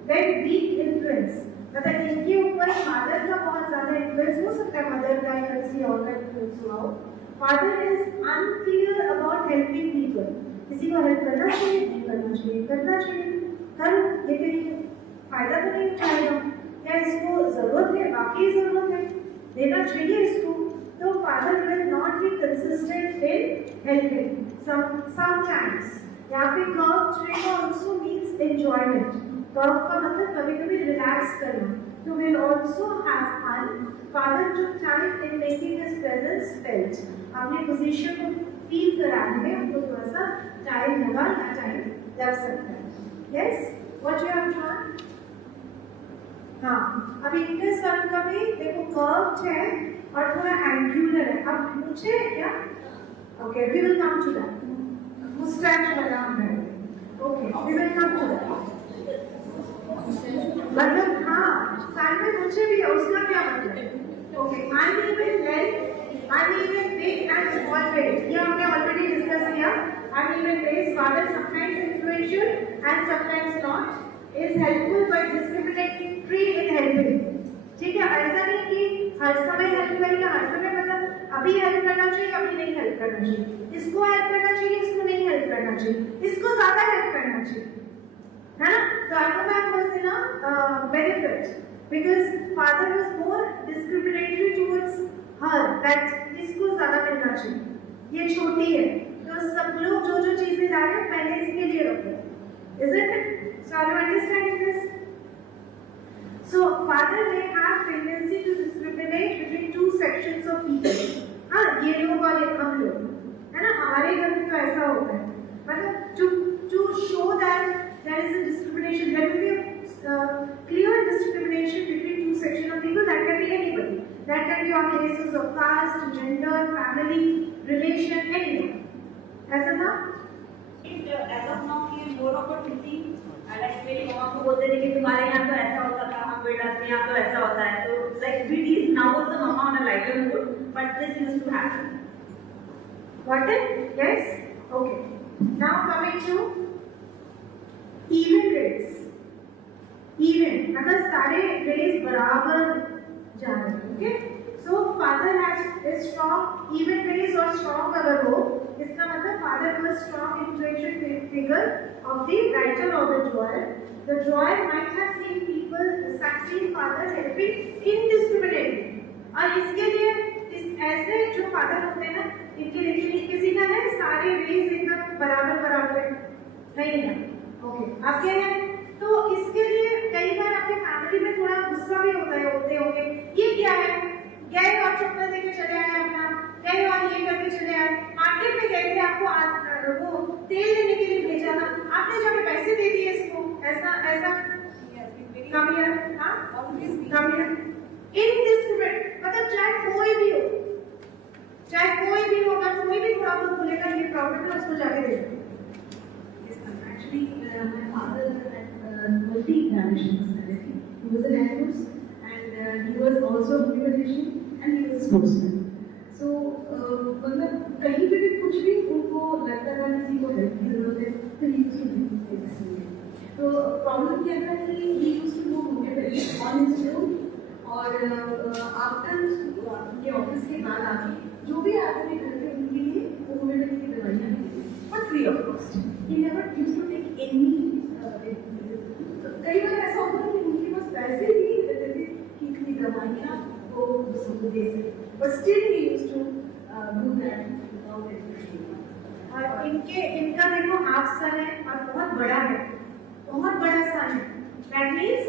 देन वीक इन्फ्लुएंस, मतलब इनके ऊपर फादर का बहुत ज्यादा इन्फ्लुएंस हो सकता है, मदर का या किसी और का इन्फ्लुएंस हुआ हो। Father is unclear about helping people, को हेल्प करना चाहिए, नहीं करना चाहिए, करना चाहिए। हर ये कहीं फायदा तो नहीं उठाएगा, क्या इसको जरूरत है, वाकई जरूरत है, देना चाहिए इसको, तो father will not be consistent in helping sometimes. यहाँ पे curve train also means enjoyment. Curve का मतलब कभी कभी रिलैक्स करना, तो will also have fun. Father took time in making his presence felt। अपने पोजीशन को फील कराने में हमको थोड़ा सा टाइम लगा या टाइम लग सकता है। Yes, what you have done? हाँ, अब इनके सर का भी देखो कर्व्ड है और थोड़ा एंगुलर है। अब पूछे क्या? Okay, we will come to that. Moustache वाला है। Okay, we will come to that. मतलब हाँ, साल में मुझे भी है, उसका क्या मतलब? Okay, uneven length, uneven weight and small weight, ये हमने ऑलरेडी डिस्कस किया। uneven weight, father sometimes influential and sometimes not, is helpful but discriminatory in helping। ठीक है, ऐसा नहीं कि हर समय हेल्प करेगा, हर समय मतलब अभी हेल्प करना चाहिए, अभी नहीं हेल्प करना चाहिए, इसको हेल्प करना चाहिए, इसको नहीं हेल्प करना चाहिए, इसको ज्यादा हेल्प करना चाहिए, है ना? तो Alcomab was in a benefit because father was more discriminatory towards her, that इसको ज्यादा मिलना चाहिए, ये छोटी है, तो सब लोग जो जो चीजें ला रहे हैं पहले इसके लिए रखो। Isn't it? So are you understanding this? So father may have tendency to discriminate between two sections of people। हाँ, ये लोग और ये हम लोग, है ना? हमारे घर में तो ऐसा होता है, मतलब to show that there is a discrimination, there will be a clear discrimination between two sections of people, that can be anybody, that can be on the basis of caste, gender, family, relation, anything। ऐसा था? As of now, he is more opportunity। like मेरी मम्मा को बोलते थे कि तुम्हारे यहाँ तो ऐसा होता था, हम बेटा के यहाँ तो ऐसा होता है, तो like we tease now also mama on a lighter mood, but this used to happen। Got it? Yes? Okay. Now coming to even rays। even अगर सारे rays बराबर जा रहे हैं, okay? So father has a strong even rays और strong अगर हो, इसका मतलब father was strong influential figure of the writer or the drawer। The drawer might have seen people succeed father helping indiscriminately। और इसके लिए इस ऐसे जो father होते हैं ना, इनके लिए किसी का है सारे rays एकदम बराबर बराबर है, नहीं है, ओके? आपके हैं तो इसके लिए कई बार आपके फैमिली में थोड़ा गुस्सा भी होते होंगे, ये क्या है, गए और चप्पल देके चले आए अपना, गए और ये करके चले आए, मार्केट में गए थे, आपको वो तेल लेने के लिए भेजा था, आपने जाके पैसे दे दिए इसको, ऐसा ऐसा कम हियर, हाँ कम हियर। इनडिस्क्रिमिनेट मतलब चाहे कोई भी हो, अगर कोई भी थोड़ा बहुत बोलेगा ये प्रॉब्लम है, उसको जाके दे दो। Actually, my father had multi-dimensional personality. He was an actor and he was also a politician and he was a sportsman. So, मतलब कहीं पे भी कुछ भी उनको लगता था किसी को हेल्प की जरूरत है, तो he used to do this। तो प्रॉब्लम क्या था कि he used to do homeopathy on his own और आफ्टर उनके ऑफिस के बाद आके जो भी आते थे घर पे उनके लिए वो होम्योपैथी की दवाइयाँ देते थे, but free of cost. He never used to take any तो कई बार ऐसा होता है कि उनके पास पैसे भी नहीं रहते थे कि इतनी दवाइयाँ वो सबको दे सके, but still he used to do that without any। और इनका देखो हाफ सन है और बहुत बड़ा है, बहुत बड़ा सन है। That means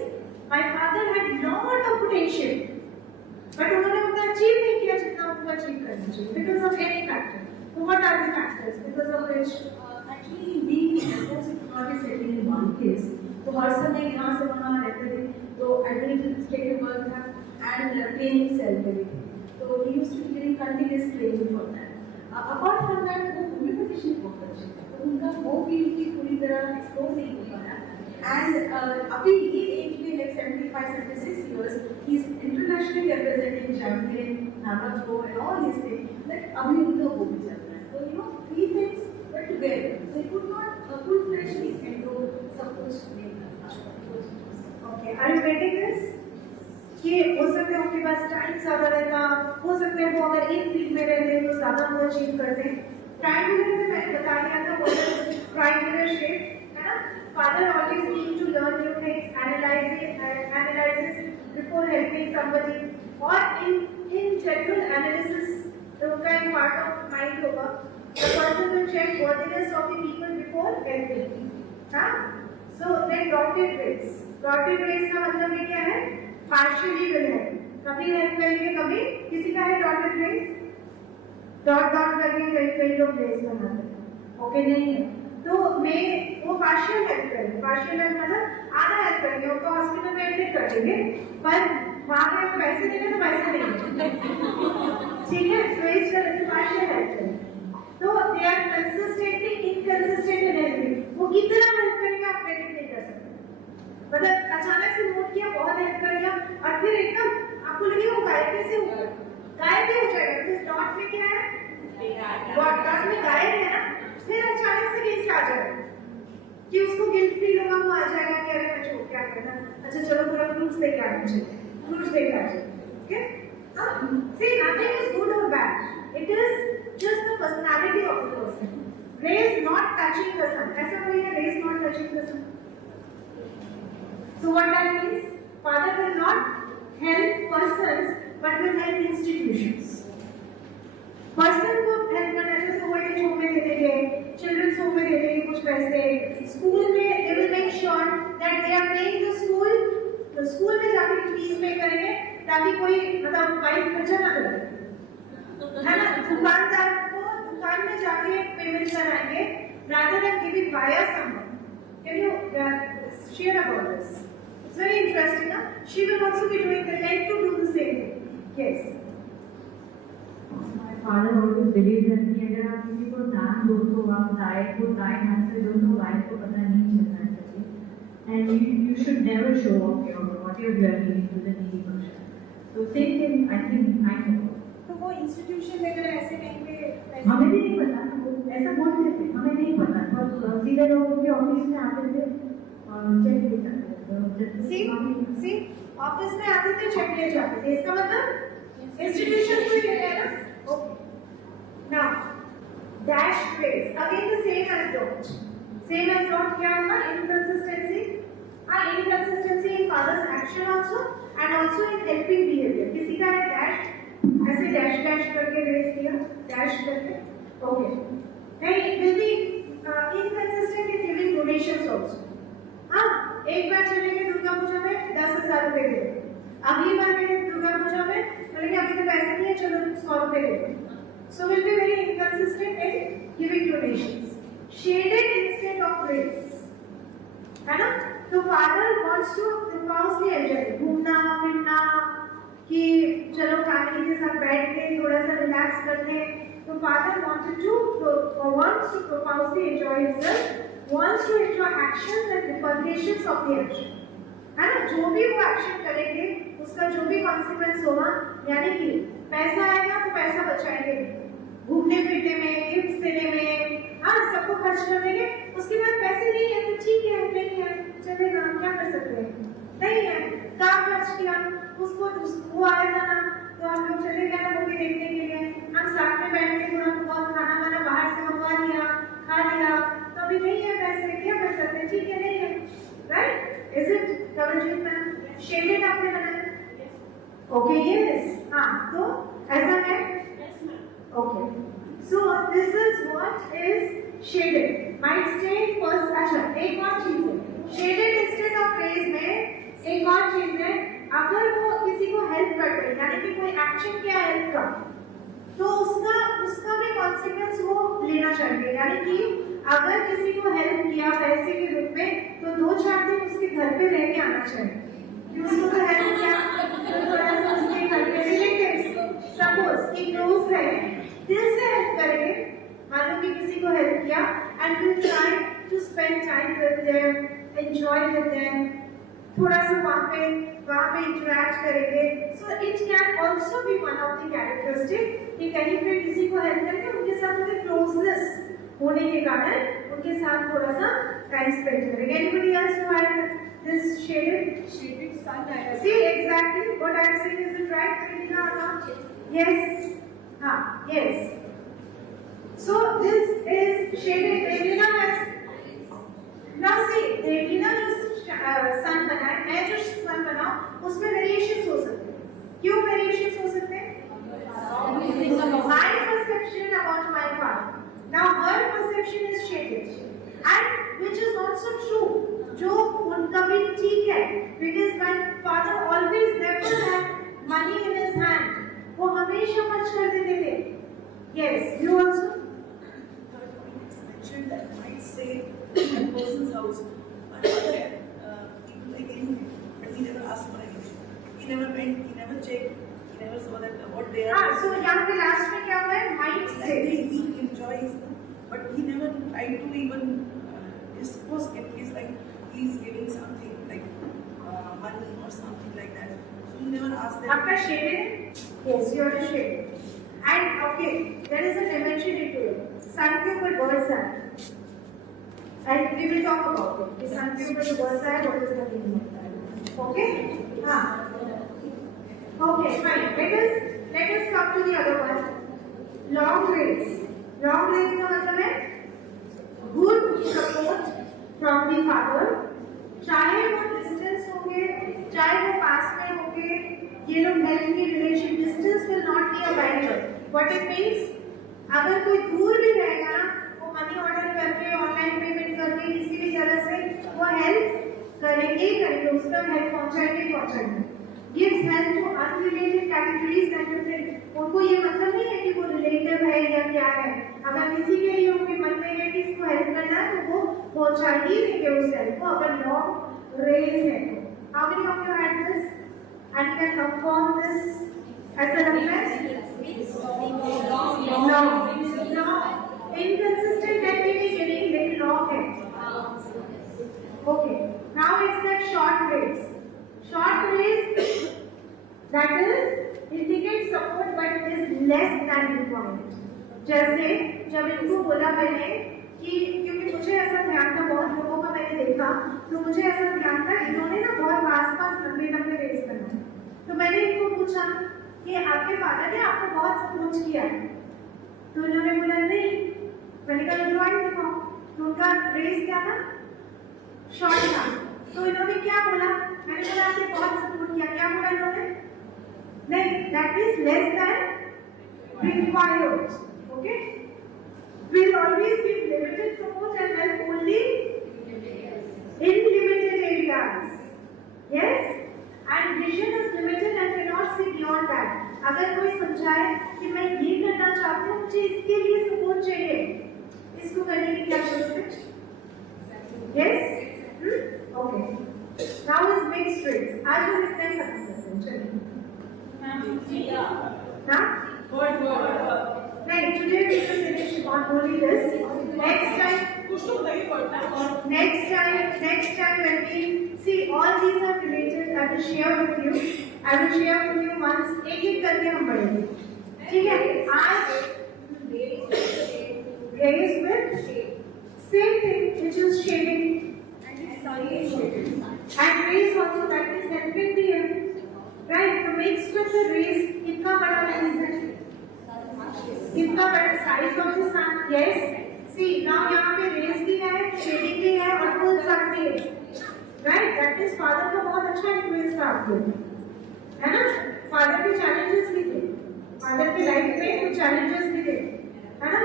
my father had lot of potential, but उन्होंने उतना अचीव नहीं किया जितना उनको अचीव करना चाहिए because of any factor। So what are the factors because of which Actually, being was not settling in one place, तो हर समय यहाँ से वहाँ रहते थे, तो administrative work था and training cell पे भी थे, तो he used to be getting continuous training for that। Apart from that, वो homeopathy बहुत अच्छे थे, तो उनका वो field की पूरी तरह explore नहीं हो पाया and अभी ये age में like 75-76 years, he is internationally representing champion, Nava Pro and all these things, like अभी उनका वो भी चल रहा है, तो you know three things were together, they could not full-fledgedly into सब कुछ नहीं करना। okay, are you getting this? कि हो सकता है उनके पास टाइम ज़्यादा रहता, हो सकता है वो अगर एक फील्ड में रहते तो ज़्यादा वो अचीव करते। टाइम में मैंने बता दिया था वो before helping somebody, or in general analysis, the kind part of mind होगा, the person will check worthiness of the people before helping. हाँ? So then dotted rays. Dotted rays का मतलब ये क्या है? Partially will help. कभी help करेंगे, कभी किसी का है dotted rays? डॉट डॉट करके कई लोग प्लेस बनाते हैं, ओके नहीं है, तो मैं वो पार्शियल हेल्प करेंगे, पार्शियल हेल्प मतलब आधा हेल्प करेंगे, उनको हॉस्पिटल में एडमिट कर देंगे, पर वहाँ पे आपको पैसे देंगे तो पैसे देंगे, ठीक है, तो इस तरह से पार्शियल हेल्प करेंगे, तो they are consistently inconsistent in everything, वो कितना हेल्प करेंगे आप प्रेडिक्ट नहीं कर सकते, मतलब अचानक से नोट किया, बहुत हेल्प कर दिया, और फिर एकदम आपको लगेगा वो गायब कैसे होगा, गायब ही हो जाएगा, फिर डॉट में क्या है, डॉट में गायब है ना, फिर अचानक से गेस्ट आ जाएगा कि उसको गिल्ट फील होगा, वो आ जाएगा कि अरे मैं छोड़ क्या करना, अच्छा चलो पूरा फ्रूट्स लेके आ जाए, फ्रूट्स लेके आ जाए, okay? See, nothing is good or bad. It is just the personality of the person. Rays not touching the sun. ऐसा कोई है rays not touching the sun? So what that means? Father will not help persons, but will help institutions. Person को हेल्प करना है, जैसे ओल्ड एज होम में दे देंगे, चिल्ड्रंस होम में दे देंगे कुछ पैसे, स्कूल में they will make sure that they are paying the school, तो स्कूल में जाके फीस पे करेंगे ताकि कोई मतलब वाइफ खर्चा ना करे, है ना, दुकानदार को दुकान में जाके पेमेंट कराएंगे rather than giving via someone. Can you share about this? It's very interesting. She will also be doing the like to do the same thing. Yes. Father always believed that कि अगर आप किसी को दान दो तो आप दाएं हाथ से दो तो वाइफ को पता नहीं चलना चाहिए, and you should never show off what you are giving to the needy person. So same thing I think I know. तो वो इंस्टीट्यूशन वगैरह ऐसे कहीं पे हमें भी नहीं पता, ऐसा बोलते थे, हमें नहीं पता, तो सीधे लोगों के ऑफिस में आते थे और चेक ले जाते थे। सी ऑफिस में आते थे, चेक ले जाते थे, इसका मतलब इंस्टीट्यूशन को ही है ना। Okay. Now, dash phrase again the same as don't. Same as don't क्या होगा? Inconsistency. Inconsistency in father's action also and also in helping behavior. किसी का है dash, ऐसे dash dash करके raise किया, dash करके, okay. Then it will be inconsistent in giving donations also. एक बार चले गए दुर्गा पूजा में 10,000 रुपए दे, अगली बार गए दुर्गा पूजा में बोलेंगे अभी तो पैसे नहीं है, चलो 100 रुपए दे दो। So will be very inconsistent in giving donations. Shaded instead of praise, है ना? तो father wants to profoundly enjoy, घूमना फिरना, कि चलो फैमिली के साथ बैठ के थोड़ा सा रिलैक्स करते हैं, तो father wants to profoundly enjoy himself, wants to enjoy actions and repercussions of the action, है ना? जो भी वो एक्शन करेंगे उसका जो भी कॉन्सिक्वेंस होगा, यानी कि पैसा आएगा तो पैसा बचाएंगे, घूमने फिरने में, गिफ्ट देने में, सबको खर्च कर देंगे, उसके बाद पैसे नहीं है तो ठीक है, नहीं है चलेगा, क्या कर सकते हैं, नहीं है काम खर्च किया, उसको वो आया था ना, तो हम लोग चले गए ना मूवी देखने के लिए, हम साथ में बैठ के थोड़ा बहुत खाना वाना बाहर से मंगवा लिया, खा लिया, तो अभी नहीं है पैसे, क्या कर सकते हैं, ठीक है नहीं है, right? Is it Kawaljeet ma'am? Shaded आपने बनाया? ओके यस, तो ऐसा है, okay, so this is what is shaded, might stay first. अच्छा एक और चीज है, शेडेड इंस्टेड ऑफ रेज में एक और चीज है, अगर वो किसी को हेल्प करते हैं, यानी कि कोई एक्शन किया हेल्प का, तो उसका भी कॉन्सिक्वेंस वो लेना चाहिए, यानी कि अगर किसी को हेल्प किया पैसे के रूप में, तो 2-4 दिन उसके घर पे रह के आना चाहिए, कि उसको तो हेल्प किया, तो थोड़ा सा उसके घर पे रिलेटिव्स सपोज कि क्लोज है, दिल से हेल्प करेंगे, मानो कि किसी को हेल्प किया, and will try to spend time with them, enjoy with them, थोड़ा सा वहाँ पे इंटरैक्ट करेंगे, so it can also be one of the characteristic कि कहीं पे किसी को हेल्प करके उनके साथ उनके क्लोजनेस होने के कारण उनके साथ थोड़ा सा टाइम स्पेंड करेंगे। Anybody else who had this shaded sun diagram? See exactly what I am saying, is it right, Reena or not? Yes. Yes. So this is shaded. Reena has now see Reena जो sun बना है, मैं जो sun बना उसमें वेरिएशंस हो सकते हैं. क्यों वेरिएशंस हो सकते हैं? My perception about my father. Now her perception is shaded, and which is also true. जो उनका भी ठीक है, because my father always never had money in his hand. वो हमेशा खर्च कर देते थे. Yes, you also. Mentioned that might say a person's house, my father people like anything, but he never asked for anything. He never went, he never checked, he never saw that what they are. हाँ, so यहाँ पे last में क्या हुआ है? Might Like say. he enjoys, but he never tried to even suppose it is like he's giving something like money or something like that. So he never asked them. आपका shaded है? Yes, you are shaded. And okay, there is a dimension into it. Sun के ऊपर birds हैं. And we will talk about it. कि sun के ऊपर जो birds हैं, what is the meaning of that? Okay? हाँ. Okay, fine. Let us come to the other one. Long rays. Long rays का मतलब है good support from the father. चाहे वो distance होंगे, चाहे वो पास में होंगे, ये लोग हेल्प की relation, distance will not be a barrier. What it means? अगर कोई दूर भी रहेगा ना, वो मनी ऑर्डर करके, ऑनलाइन पेमेंट करके, किसी भी तरह से वो हेल्प करेंगे, उसका हेल्प पहुंचाएंगे. Gives help to unrelated categories and different. उनको ये मतलब नहीं है कि वो रिलेटिव है या क्या है. अगर किसी के लिए उनके मन में है कि इसको हेल्प करना है, तो वो पहुंचा ही देंगे उस हेल्प को. अगर लॉन्ग रेस है तो. How many of you had this? And can confirm this as a reference? No. Inconsistent that may be getting little long है. Okay. Now it's that short race. Short race, that is indicate support but is less than required. जैसे जब इनको बोला मैंने कि क्योंकि मुझे ऐसा ध्यान था, बहुत लोगों का मैंने देखा, तो मुझे ऐसा ध्यान था इन्होंने ना बहुत आस-पास लंबे रेस करना है. तो मैंने इनको पूछा कि आपके फादर ने आपको बहुत सपोर्ट किया है. तो इन्होंने बोला नहीं. मैंने कहा ड्राइंग दिखाओ. तो उनका रेस क्या था? शॉर्ट था. तो इन्होंने क्या बोला? मैंने बोला आपने बहुत सपोर्ट किया. क्या बोला इन्होंने? नहीं, that is less than required. Okay? We'll always give limited support and help only in limited areas. Yes? And vision is limited and cannot see beyond that. अगर कोई समझाए कि मैं ये करना चाहती हूँ, मुझे इसके लिए सपोर्ट चाहिए, इसको करने की क्या जरूरत है? Yes? Okay. Now is mixed race. आज हम इतना ही खत्म करते हैं. चलिए. हाँ? नहीं, today we will finish on only this. Next time when we see all these are related, I will share with you. I will share with you once. एक करके हम बढ़ेंगे. ठीक है? आज race with same thing, which is shading. And race also, that is helping the end. Right? So mixed with the race, कितना बड़ा race है? कितना बड़ा size of the sun? Yes. See, now यहाँ पे race भी है, shading भी है और full sun भी है. Right? That is father का बहुत अच्छा influence था आपको. है ना? Father के challenges भी थे. Father की life में कुछ challenges भी थे. है ना?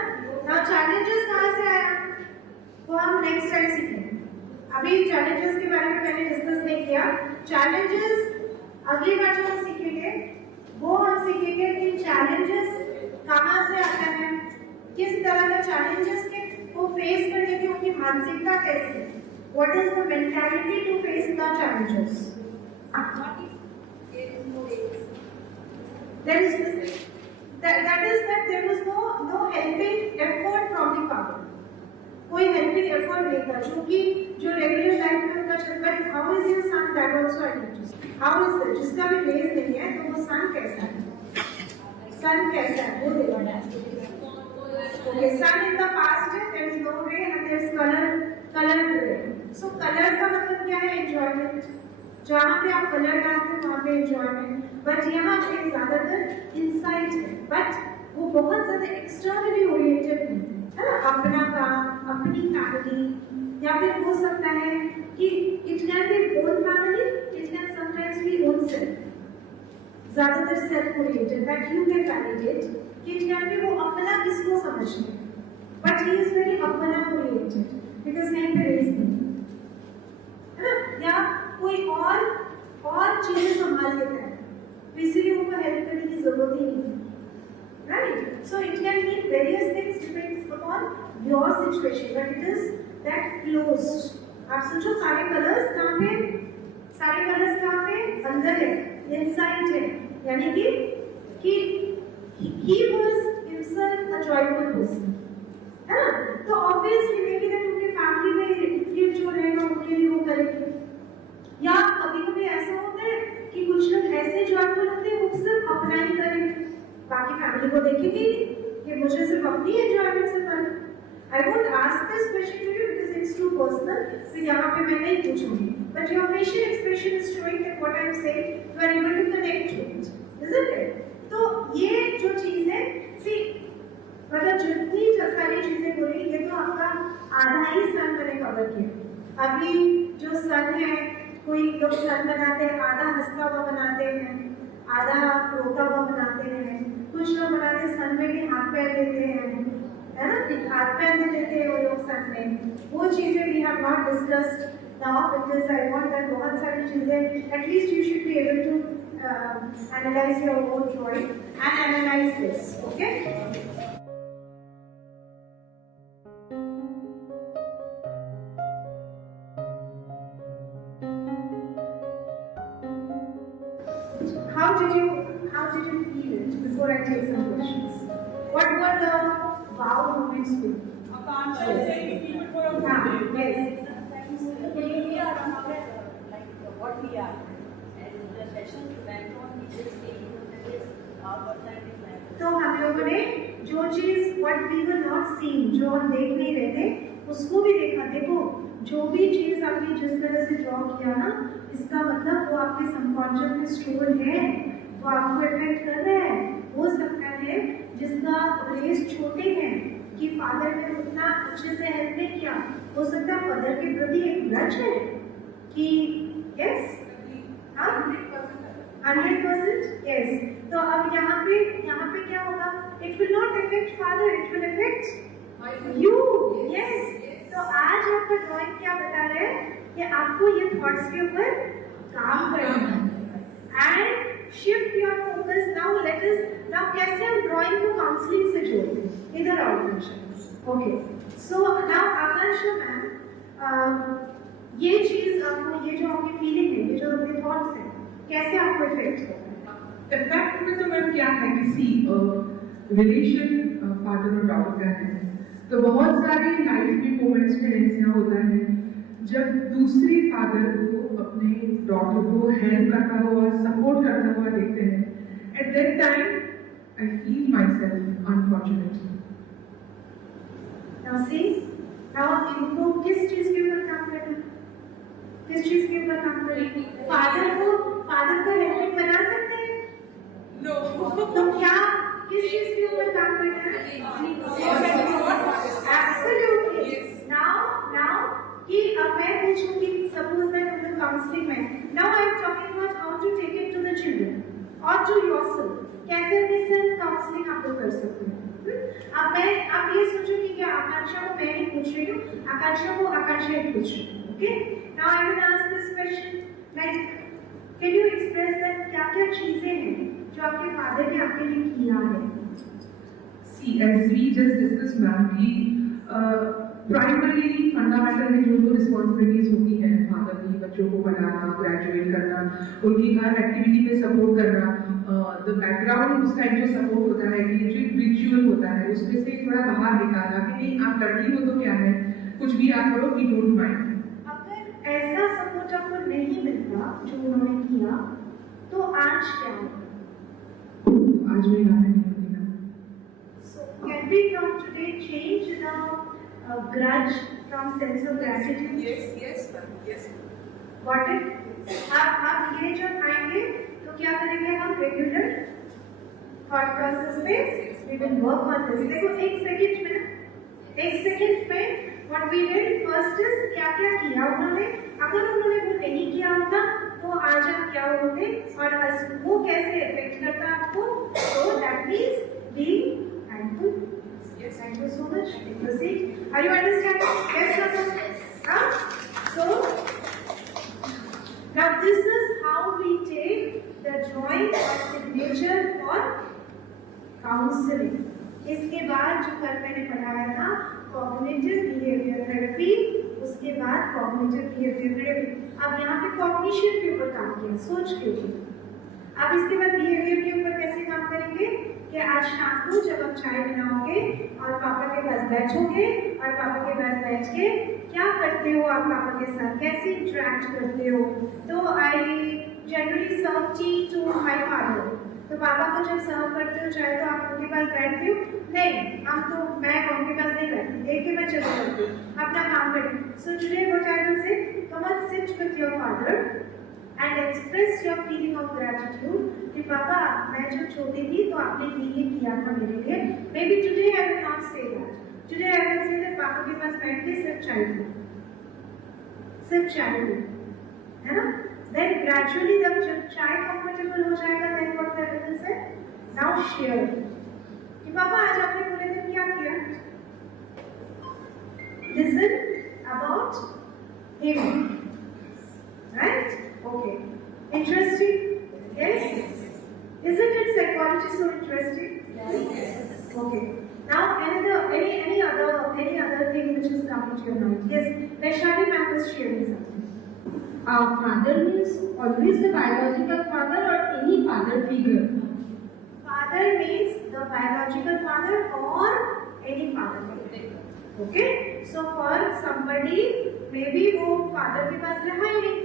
Now challenges कहाँ से आया? तो हम next time सीखेंगे. अभी challenges के बारे में मैंने discuss नहीं किया. Challenges अगली बार जो हम सीखेंगे, वो हम सीखेंगे कि challenges कहाँ से आते हैं, किस तरह के challenges के को face करने की उनकी मानसिकता कैसी है. What is the mentality to face the challenges? That is that there was no helping effort from the father. कोई helping effort नहीं था, क्योंकि जो regular life में उनका चल रहा है. How is your son? That also I need to see. How is it? जिसका भी base नहीं है, तो वो son कैसा है? Son कैसा है? वो देखना है. Okay, sun in the past है, there is no ray and there is colored ray. So color का मतलब क्या है? Enjoyment. जहाँ पे आप कलर डालते हैं वहाँ पे enjoyment. But यहाँ पे ज़्यादातर insight है. But वो बहुत ज़्यादा externally oriented नहीं है. है ना, अपना काम, अपनी फैमिली, या फिर हो सकता है कि it can be own family, it can sometimes be own self, ज्यादातर self oriented, that you can validate कि इट कैन बी वो अपना किसको समझते हैं, बट ही इज वेरी अपना ओरिएंटेड बिकॉज कहीं पे रेस नहीं है ना, या कोई और चीजें संभाल लेता है, तो इसीलिए उनको हेल्प करने की जरूरत ही नहीं है, right? So it can mean various things depends upon your situation, but it is that closed. आप सोचो सारे कलर्स कहाँ पे, सारे कलर्स कहाँ पे, अंदर है, इनसाइड है, यानी कि he was himself a joyful person, है ना? तो ऑब्वियसली मे बी दैट उनके फैमिली में ये जो रहेगा उनके लिए वो करेंगे, या कभी-कभी ऐसा होता है कि कुछ लोग ऐसे जॉयफुल होते हैं वो सिर्फ अपना ही करेंगे, बाकी फैमिली को देखेंगे कि मुझे सिर्फ अपनी एंजॉयमेंट से करना। I won't ask this question to you because it's too personal, so यहाँ पे मैं नहीं पूछूंगी, but your facial expression is showing that what I'm saying you are able to connect to it, isn't it? तो ये जो चीज है, see, मतलब जितनी सारी चीजें बोली ये तो आपका आधा ही सन मैंने कवर किया। अभी जो सन है, कोई लोग सन बनाते हैं, आधा हंसता हुआ बनाते हैं, आधा रोता हुआ बनाते हैं, कुछ लोग बनाते हैं सन में भी हाथ पैर देते हैं, है ना, हाथ पैर भी देते हैं वो लोग सन में। वो चीजें we have not discussed now because I want that बहुत सारी चीजें at least you should be able to analyse your own drawing and analyse this, okay? How did you feel it before I take some questions? What were the wow moments for you? Yes. We are aware like what we are, and the session went on. We just came to this our personality plan. तो हम लोगों ने जो चीज what we were not seeing, जो हम देख नहीं रहे थे, उसको भी देखा। देखो जो भी चीज आपने जिस तरह से ड्रॉ किया ना, इसका मतलब वो आपके सबकॉन्शियस में स्टोर है, वो आपको इफेक्ट कर रहा है। हो सकता है जिसका रेस छोटे हैं कि फादर ने उतना अच्छे से हेल्प नहीं किया, हो सकता है फादर के प्रति एक ग्रज है कि यस, हाँ 100% यस। तो अब यहाँ पे क्या होगा, it will not effect father, it will effect you, yes. तो आज आपका ड्राइंग क्या बता रहा है कि आपको ये थॉट्स के ऊपर काम करना है and shift your focus. Now कैसे हम ड्राइंग को काउंसलिंग से जोड़ते हैं, इधर आओ क्वेश्चन, ओके? सो नाउ आकांक्षा मैम, ये चीज आपको, ये जो आपकी फीलिंग है, ये जो आपके थॉट्स हैं, कैसे आपको इफेक्ट करता है? इफेक्ट में तो मैम क्या है, किसी रिलेशन फादर और डॉटर का है, तो बहुत सारे लाइफ में मोमेंट्स में ऐसा होता है जब दूसरे फादर को अपने डॉटर को हेल्प करता हुआ, सपोर्ट करता हुआ देखते हैं। At that time I feel my self unfortunate. Now see, now इनको किस चीज के ऊपर काम करना है, किस चीज के ऊपर काम करें? फादर को हेल्प बना सकते हैं? No. तो क्या किस चीज के ऊपर काम करना है? Absolutely. Now कि अब मैं पूछूं कि suppose that in the counseling में, now I am talking about how to take it to the children or to yourself. कैसे अपने self counseling आप लोग कर सकते हैं? अब ये सोचो कि क्या आकांक्षा को मैं ही पूछ रही हूँ, आकांक्षा को आकांक्षा ही पूछ रही हूँ, okay? Now I will ask this question, like, can you express that क्या-क्या चीजें हैं जो आपके फादर ने आपके लिए किया है? See, as we just discussed, ma'am, कि प्राइमरी फंडामेंटल जो रिस्पॉन्सिबिलिटीज होती हैं फादर की, बच्चों को पढ़ाना, ग्रेजुएट करना, उनकी हर एक्टिविटी में सपोर्ट करना, द बैकग्राउंड उसका एक जो सपोर्ट होता है, कि जो रिचुअल होता है, उसमें से थोड़ा बाहर निकालना कि नहीं आप लड़की हो तो क्या है, कुछ भी आप करो, वी डोंट माइंड। अगर ऐसा सपोर्ट आपको नहीं मिलता जो उन्होंने किया, तो आज क्या होगा? आज मैं यहाँ पे नहीं होती ना। So can we from today change the grudge from sense of gratitude? Yes, ma'am. Yes. Got it? आप ये जो आएंगे तो क्या करेंगे हम रेगुलर थॉट प्रोसेस पे we will work on this. देखो एक सेकंड में एक सेकंड में what we did first is क्या क्या किया उन्होंने, अगर उन्होंने वो नहीं किया होता तो आज आप क्या होते और वो कैसे इफेक्ट करता आपको, so that means being thankful. Yes, thank you so much. Proceed. Are you understanding? Yes or no? So now this is how we take the drawing or signature for counseling. इसके बाद जो कल मैंने पढ़ाया था कॉग्निटिव बिहेवियर थेरेपी, उसके बाद कॉग्निटिव बिहेवियर थेरेपी. अब यहाँ पे कॉग्निशन के ऊपर काम किया, सोच के ऊपर. अब इसके बाद बिहेवियर के ऊपर कैसे काम करेंगे कि आज शाम को जब आप चाय बनाओगे और पापा के पास बैठोगे और पापा के पास बैठ के क्या करते हो आप पापा के साथ, कैसे इंटरेक्ट करते हो. तो I generally serve tea to my father. तो पापा को जब सर्व करते हो चाहे तो आप उनके पास बैठते हो, नहीं हम तो मैं उनके पास नहीं बैठती, देख के मैं चले जाती हूँ अपना काम करती. So today what I will say, come on sit with your father and express your feeling of gratitude कि पापा मैं जब छोटी थी तो आपने ये किया था मेरे लिए. May be today I will not say that, today I will say that पापा के पास बैठ के सिर्फ चाय पी, है ना. Then gradually जब चाय comfortable हो जाएगा, then what they will say? Now share. कि पापा आज आपने पूरे दिन क्या किया? Listen about him, right? Okay. Interesting? Yes. Isn't it psychology so interesting? Yes. Okay. Now any other thing which is coming to your mind? Yes. Vaishali ma'am was sharing something. Father means always the biological father or any father figure. Father means the biological father or any father figure. Okay? So for somebody, maybe वो father के पास रहा ही नहीं,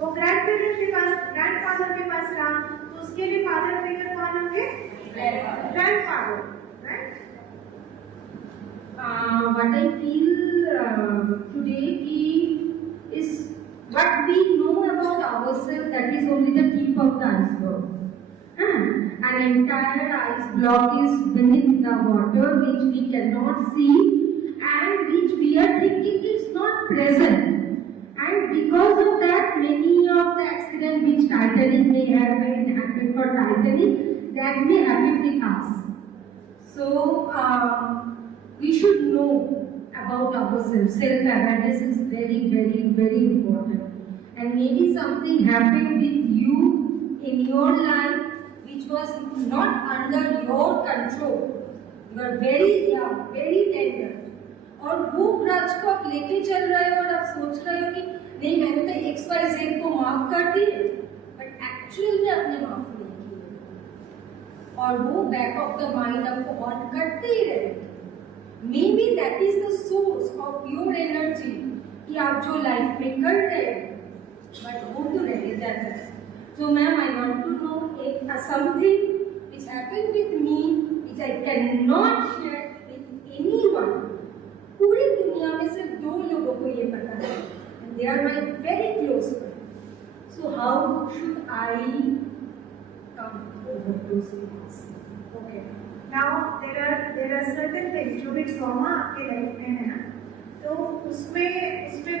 वो grandparent के पास, grandfather के पास रहा, तो उसके लिए father figure कौन होंगे? Grandfather, right? What I feel today is what we know about ourselves, that is only the tip of the iceberg. An entire ice block is beneath the water which we cannot see and which we are thinking is not present. And because of that, many of the accidents which Titanic may have been happened for Titanic, that may happen with us. So we should know about ourselves. Self-awareness is very, very, very important. And maybe something happened with you in your life which was not under your control. You are very young, very tender. और वो ग्रज को आप लेके चल रहे हो और आप सोच रहे हो कि नहीं मैंने तो XYZ को माफ कर दी, बट एक्चुअल में आपने माफ नहीं किया और वो बैक ऑफ द माइंड आपको हॉन्ट करते ही रहेगा. Maybe that is the source of your energy कि आप जो लाइफ में कर रहे हैं, but वो तो रह जाता है. So ma'am, I want to know something which happened with me which I cannot share with anyone. पूरी दुनिया में सिर्फ 2 लोगों को ये पता है, and they are my very close friends. So how should I come over those things? Okay. Now there are certain things जो भी trauma आपके लाइफ में है ना, तो उसमें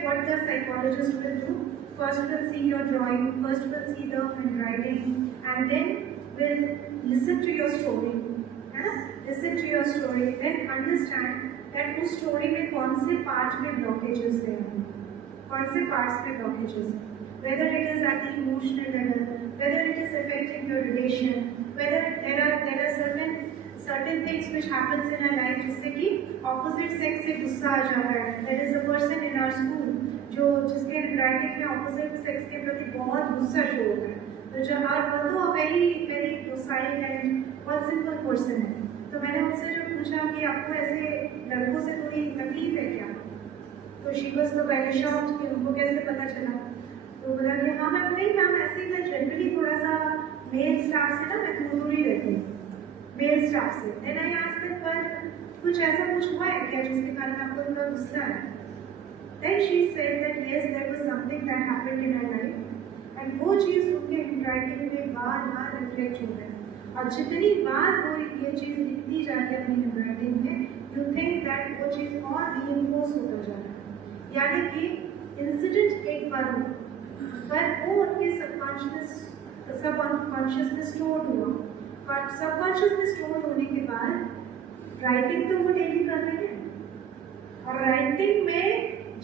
what the psychologist will do, first will see your drawing, first will see the handwriting, and then will listen to your story, है ना, listen to your story, then understand that उस story में कौन से part में blockages हैं, कौन से parts में blockages हैं, whether it is at the emotional level, whether it is affecting your relation, whether there are certain things which happens in our life जिससे कि opposite sex से गुस्सा आ जाता है. There is a person in our school जिसके handwriting में opposite sex के प्रति बहुत गुस्सा शो होता है. तो जो although a very docile and बहुत simple person है, तो मैंने उनसे जो पूछा कि आपको ऐसे लड़कों से कोई तकलीफ है क्या, तो she was so very shocked कि उनको कैसे पता चला. तो बोला कि हाँ मैं नहीं मैम ऐसे ही मैं जनरली थोड़ा सा मेल स्टाफ से ना मैं दूर ही रहती हूँ, मेल स्टाफ से. देन आई आस्क्ड हिम पर कुछ ऐसा कुछ हुआ है क्या जिसके कारण आपको इतना गुस्सा है. Then she said that yes there was something that happened in her life, and वो चीज़ उनके हैंडराइटिंग में बार रिफ्लेक्ट हो रहा है. और जितनी बार वो ये चीज़ लिखती जाती है अपनी हैंडराइटिंग में, यू थिंक दैट वो चीज़ और रीइंफोर्स होता जा रहा है। यानी कि इंसिडेंट एक बार हुआ पर वो उनके सबकॉन्शियस में स्टोर हुआ, और सबकॉन्शियस में स्टोर होने के बाद राइटिंग तो वो डेली कर रहे हैं, और राइटिंग में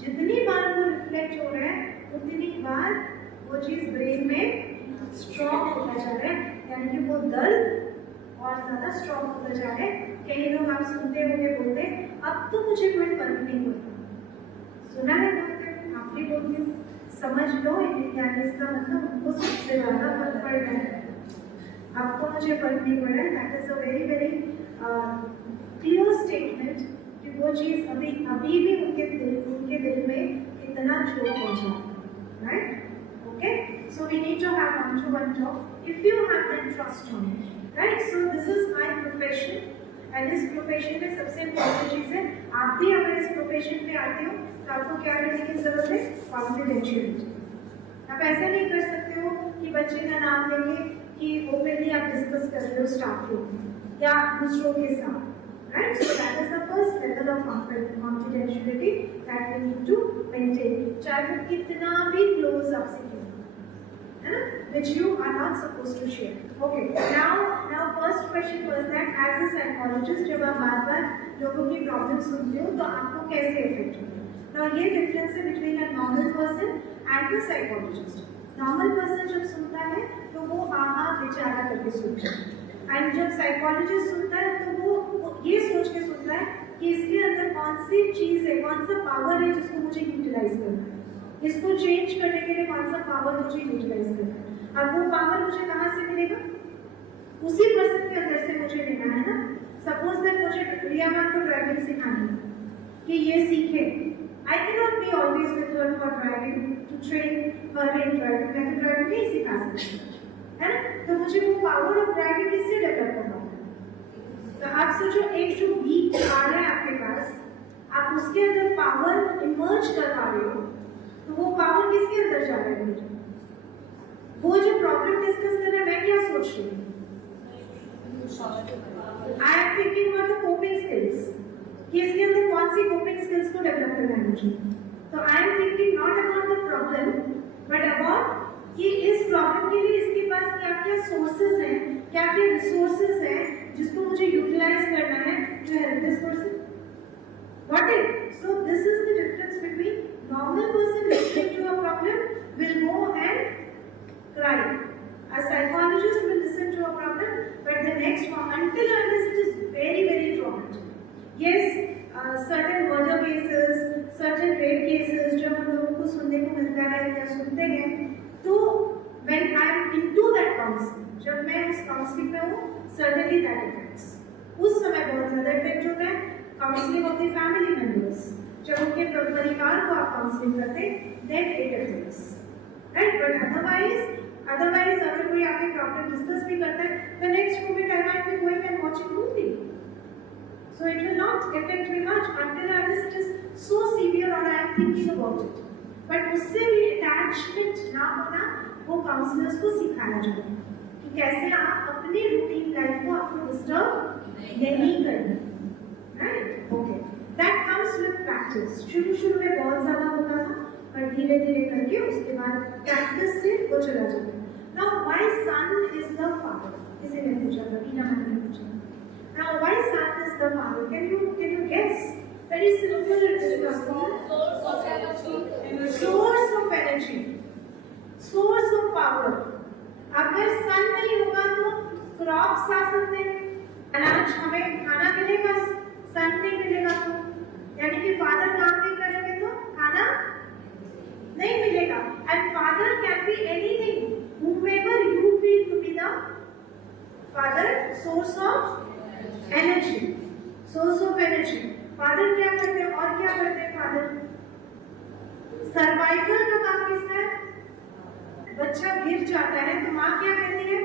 जितनी बार वो रिफ्लेक्ट हो रहा है उतनी बार वो चीज़ ब्रेन में स्ट्रॉन्ग होता जा रहा है, यानी कि वो दर्द और ज़्यादा स्ट्रॉन्ग होता जा रहा है। कई लोग आप सुनते होंगे बोलते अब तो मुझे कोई फर्क नहीं होता, सुना है बोलते हैं, आप भी बोलते हो, समझ लो यानी इसका मतलब उनको सबसे ज़्यादा फर्क पड़ रहा है, अब तो मुझे फर्क नहीं पड़ रहा है। That is a very very clear statement कि वो चीज़ अभी भी उनके दिल में इतना चोट पहुंचा, right? Okay, so we need to have one-to-one talk if you have that trust on it, right? So this is my profession, and इस प्रोफेशन में सबसे इम्पोर्टेंट चीज़ है, आप भी अगर इस प्रोफेशन पे आते हो तो आपको क्या करने की जरूरत है? कॉन्फिडेंशियलिटी। आप ऐसा नहीं कर सकते हो कि बच्चे का नाम लेके कि ओपनली आप डिस्कस कर रहे हो स्टाफ रूम में या दूसरों के साथ, right? So that is the first level of confidentiality that we need to maintain. चाहे वो कितना भी close आपसे क्यों, है ना? Which you are not supposed to share. Okay. Now first question was that as a psychologist जब आप बार-बार लोगों की प्रॉब्लम सुनते हो तो आपको कैसे इफेक्ट होता है? Now ये डिफरेंस है between a normal person and a psychologist. Normal person जब सुनता है तो वो आहा बेचारा करके सुनता है, एंड जब साइकोलॉजिस्ट सुनता है तो वो ये सोच के सुनता है कि इसके अंदर कौन सी चीज़ है, कौन सा पावर है जिसको मुझे यूटिलाइज करना है, इसको चेंज करने के लिए कौन सा पावर मुझे यूटिलाइज करना है। अब वो पावर मुझे कहाँ से मिलेगा? उसी पर्सन के अंदर से मुझे लेना है ना। सपोज दैट मुझे रिया मैम को ड्राइविंग सिखानी है कि ये सीखे, I can not be always with her for driving to train her in driving, मैं तो ड्राइविंग नहीं सिखा सकती, है ना? तो मुझे वो पावर ऑफ ड्राइविंग किससे डेवलप करना है? तो आप सोचो एक जो वीक आ रहा है आपके पास, आप उसके अंदर पावर इमर्ज कर पा रहे हो, तो वो पावर किसके अंदर जा रहा है मुझे? वो जो प्रॉब्लम डिस्कस कर रहा है, मैं क्या सोच रही हूँ? I am thinking about the coping skills, कि इसके अंदर कौन सी कोपिंग स्किल्स को डेवलप करना है मुझे। तो I am thinking not about the problem but about कि इस प्रॉब्लम के लिए इसके पास क्या क्या सोर्सेज हैं, क्या क्या रिसोर्सेज हैं जिसको मुझे यूटिलाइज करना है to help this person. Got it? So this is the difference between normal person listening to a problem will go and cry. A psychologist will listen to a problem, but the next one, until unless it is very very traumatic. Yes, certain murder cases, certain rape cases जब हम लोगों को सुनने को मिलता है या सुनते हैं, तो when I am into that counseling, जब मैं उस काउंसलिंग में हूँ, certainly that affects. उस समय बहुत ज़्यादा इफेक्ट होता है। Counselling of the family members, जब उनके परिवार को आप काउंसलिंग करते हैं, then it affects, right? But otherwise अगर कोई आपके प्रॉब्लम डिस्कस भी करता है, the next moment I might be going and watching movie, so it will not affect me much until it is so severe or I am thinking about it. But उससे भी attachment ना होना, वो काउंसलर्स को सिखाया जाता है कि कैसे आप अपनी रूटीन लाइफ को आपको डिस्टर्ब नहीं करना, right? Okay. That comes with practice. शुरू में बहुत ज़्यादा होता था, पर धीरे धीरे करके उसके बाद प्रैक्टिस से वो चला जाता है। Now why son is the father? इसे मैं पूछा था, बीना मैंने पूछा। Now why son is the father? Can you guess? Very simple. It is the source of energy. Source of energy. Source of power. अगर सन नहीं होगा तो क्रॉप्स आ सकते हैं, अनाज हमें खाना मिलेगा, सन नहीं मिलेगा तो, यानी कि फादर काम नहीं करेंगे तो खाना नहीं मिलेगा। And father can be anything, whomever you feel to be the father, source of energy, source of energy. Father क्या करते हैं और क्या करते हैं? फादर सर्वाइवल का काम किसका है? बच्चा गिर जाता है तो माँ क्या कहती है?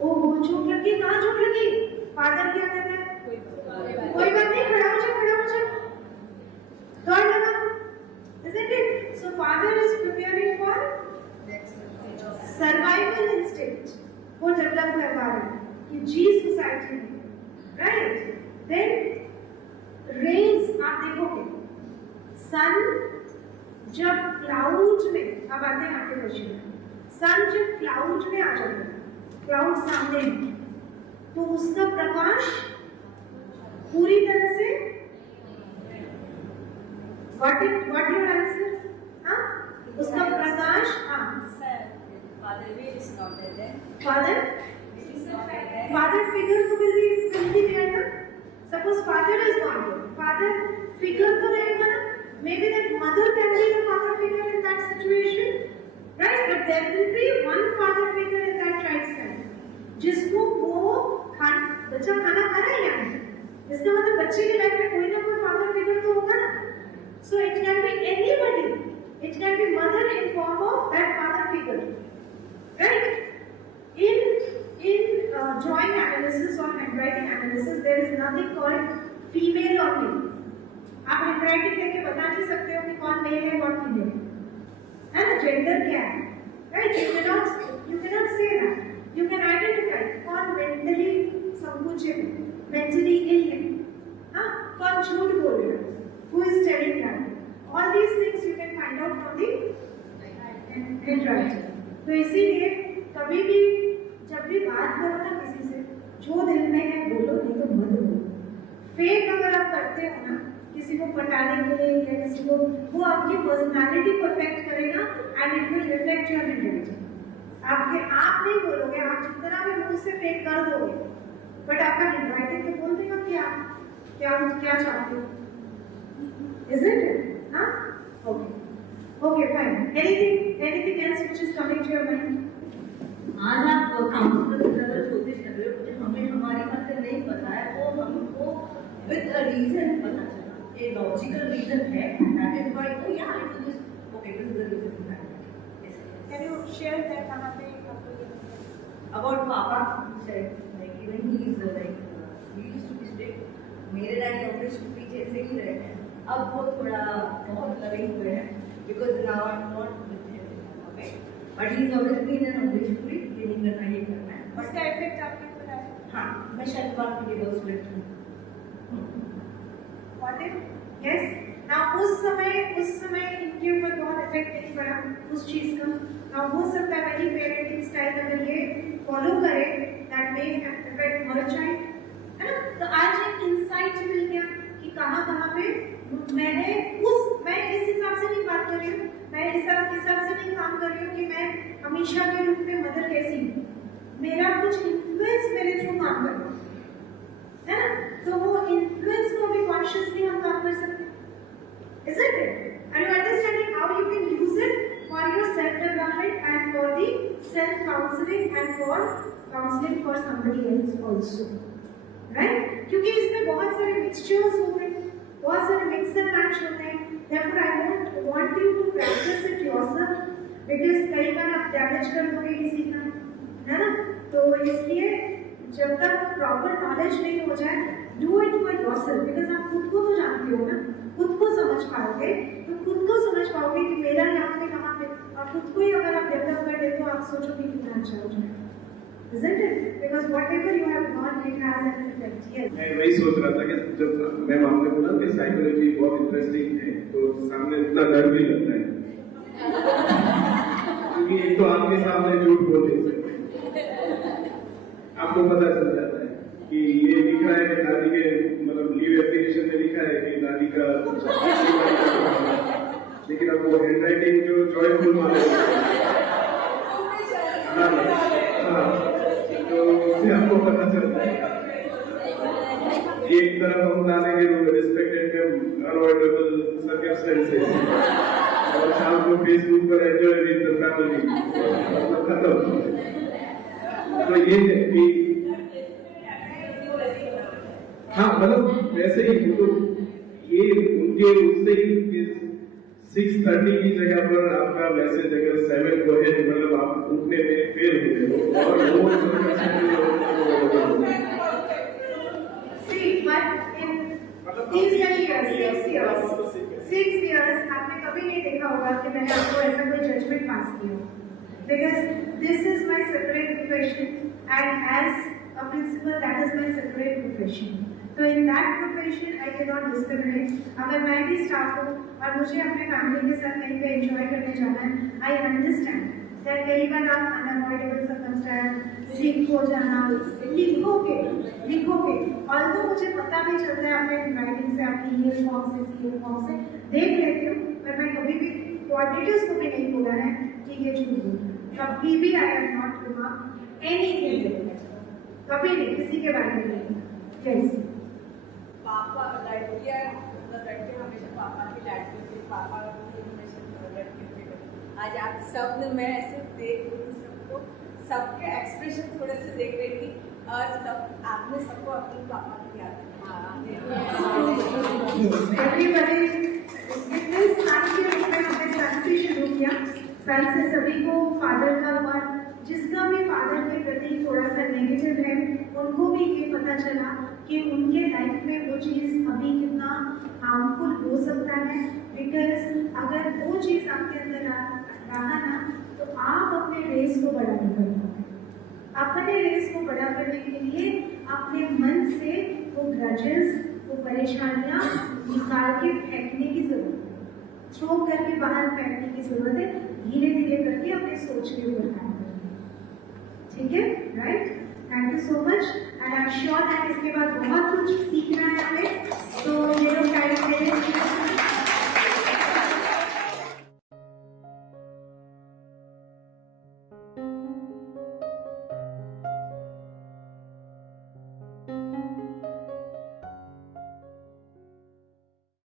ओहो चोट लगी, कहाँ चोट लगी? फादर क्या कहते हैं? कोई बात नहीं, खड़ा हो जा, दौड़ लगा, isn't it? So father is preparing for survival instinct, वो डेवलप कर पा रहे हैं कि जी सोसाइटी में, right? Then सन जब क्लाउड में, अब आते हैं आपके क्वेश्चन में, सन जब क्लाउड में आ जाता है, क्लाउड सामने है, तो उसका प्रकाश पूरी तरह से व्हाट योर आंसर? हाँ, उसका प्रकाश, हाँ, Father will is not there. Father It is not there. father figure तो will be there ना. Suppose father is not there, father figure तो रहेगा ना. Maybe that mother can be the father figure in that situation, right? But there will be one father figure in that child's life, जिसको वो बच्चा खाना खा रहा है या नहीं. इसका मतलब बच्चे की लाइफ में कोई ना कोई father figure तो होगा ना. So it can be anybody. It can be mother in form of that father figure, right? In drawing analysis or handwriting analysis, there is nothing called female or male. आप handwriting देख के बता नहीं सकते हो कि कौन male है कौन female है ना. Gender क्या है, right? You cannot say that. You can identify कौन mentally संकुचित है, mentally ill है, हाँ, कौन झूठ बोल रहा है, who is telling that. All these things you can find out from the handwriting. तो इसीलिए कभी भी जब भी बात करो ना किसी से, जो दिल में है बोलो, नहीं तो मत बोलो. फेक अगर आप करते हो ना किसी को पटाने के लिए या किसी को, वो आपकी पर्सनालिटी परफेक्ट करेगा and it will reflect your handwriting. आपके आप नहीं बोलोगे, आप जितना भी मुंह से फेक कर दोगे, बट आपका हैंडराइटिंग तो बोल देगा कि आप क्या चाहते हो. Isn't it? Huh? Okay. Okay, fine. Anything else which is coming to your mind? आज आप काउंसलर से ज़्यादा छोटे चल रहे हो, मुझे हमें हमारी बातें नहीं पता है, वो हमको विद अ रीजन पता चला, ये लॉजिकल रीजन है, दैट इज व्हाई तो या it is okay, this is the reason. Can you share that कहाँ पे आपको ये अबाउट पापा said like even he is like he used to be strict. मेरे डैडी ऑफिस के पीछे से ही रहे हैं, अब वो थोड़ा बहुत लविंग हुए हैं because now I am not with him, okay, but he is always been an obligatory, ये नहीं करना ये करना है. उसका इफेक्ट आपके ऊपर आया? हाँ, मैं शायद बात के लिए बहुत स्ट्रिक्ट हूँ. What if? Yes. Now उस समय इनके ऊपर बहुत इफेक्ट नहीं पड़ा उस चीज का. Now हो सकता है वही पेरेंटिंग स्टाइल अगर ये फॉलो करे, that may affect her child, है ना. तो आज एक इंसाइट मिल गया कि कहाँ पे मैं इस हिसाब से नहीं बात कर रही हूँ, मैं इस हिसाब से नहीं काम कर रही हूँ कि मैं हमेशा के रूप में मदर कैसी हूँ. मेरा कुछ इन्फ्लुएंस मेरे थ्रू काम कर रहा है ना. तो वो इन्फ्लुएंस को भी कॉन्शियसली हम काम कर सकते हैं. Isn't it? Are you understanding how you can use it for your self-development and for the self-counseling and for counseling for somebody else also, right? क्योंकि इसमें बहुत सारे mixtures होते हैं, बहुत सारे mix and match होते हैं. Therefore, I want you to practice it yourself because कई बार आप damage कर दोगे किसी का, है ना. तो इसलिए जब तक प्रॉपर नॉलेज नहीं हो जाए, do it for yourself, because आप खुद को तो जानते हो ना, खुद को समझ पाओगे तो खुद को समझ पाओगे कि मेरा यहाँ पे कहाँ पे, और खुद को ही अगर आप डेवलप कर देते हो, आप सोचोगे कितना अच्छा हो जाएगा. Isn't it? Because whatever you have learned, it has an effect. Yes. मैं वही सोच रहा था कि जब मैम आपने बोला कि साइकोलॉजी बहुत इंटरेस्टिंग है, तो सामने इतना डर भी लगता है क्योंकि एक तो आपके सामने झूठ बोल नहीं सकते, आपको पता चल जाता है कि ये लिखा है कि दादी के मतलब लीव एप्लीकेशन में लिखा है कि दादी का, लेकिन अब वो हैंडराइटिंग जो जॉयफुल वाले तो उससे हमको पता चलता है. एक तरफ हम डालेंगे रिस्पेक्टेड अनअवॉइडेबल सर्कमस्टेंसेस और शाम को फेसबुक पर एंजॉय विद द फैमिली, खत्म. तो ये है कि हाँ, मतलब वैसे ही तो ये उनके उससे ही 6:30 की जगह पर आपका मैसेज अगर 7 को है, मतलब आप उठने में फेल हो गए हो और वो See, but in these 6 years, आपने कभी नहीं देखा होगा कि मैंने आपको ऐसा कोई जजमेंट पास किया हो. Because this is my separate profession and as a principal, that is my separate profession. तो in that profession I can not discriminate. अगर मैं भी स्टाफ हूँ और मुझे अपने फैमिली के साथ कहीं पे एंजॉय करने जाना है, आई अंडरस्टैंड दैट कई बार आप अनअवॉइडेबल सर्कमस्टेंस सिक हो जाना लिखोगे और तो मुझे पता भी चलता है अपने राइटिंग से, आपकी ये फॉर्म से देख लेती हूँ, पर मैं कभी भी क्वालिटीज को भी नहीं बोला है कि ये झूठ बोल, कभी भी आई एम नॉट रिमार्क एनीथिंग, कभी नहीं, किसी के बारे में नहीं। कैसे पापा लड़कियाँ लड़के हमेशा पापा की लड़की थी, पापा की हमेशा लड़के थे। आज आप सब ने, मैं ऐसे देख रही थी सबको, सबके एक्सप्रेशन थोड़े से देख रही थी और सब आपने सबको अपनी पापा की याद हमने शुरू किया। सन से सभी को फादर का हुआ, जिसका भी फादर के प्रति थोड़ा सा नेगेटिव है, उनको भी ये पता चला कि उनके लाइफ में वो चीज़ अभी कितना हार्मफुल हो सकता है। बिकॉज अगर वो चीज़ आपके अंदर रहा ना, तो आप अपने रेस को बड़ा नहीं कर पाते। अपने रेस को बड़ा करने के लिए अपने मन से वो ग्रजेस, वो परेशानियाँ निकाल के फेंकने की जरूरत है, थ्रो करके बाहर फेंकने की जरूरत है, धीरे धीरे करके अपने सोच के ऊपर काम करना। ठीक है, right? Thank you so much and I am sure that इसके बाद बहुत कुछ सीखना है हमें, तो ये लोग टाइम दे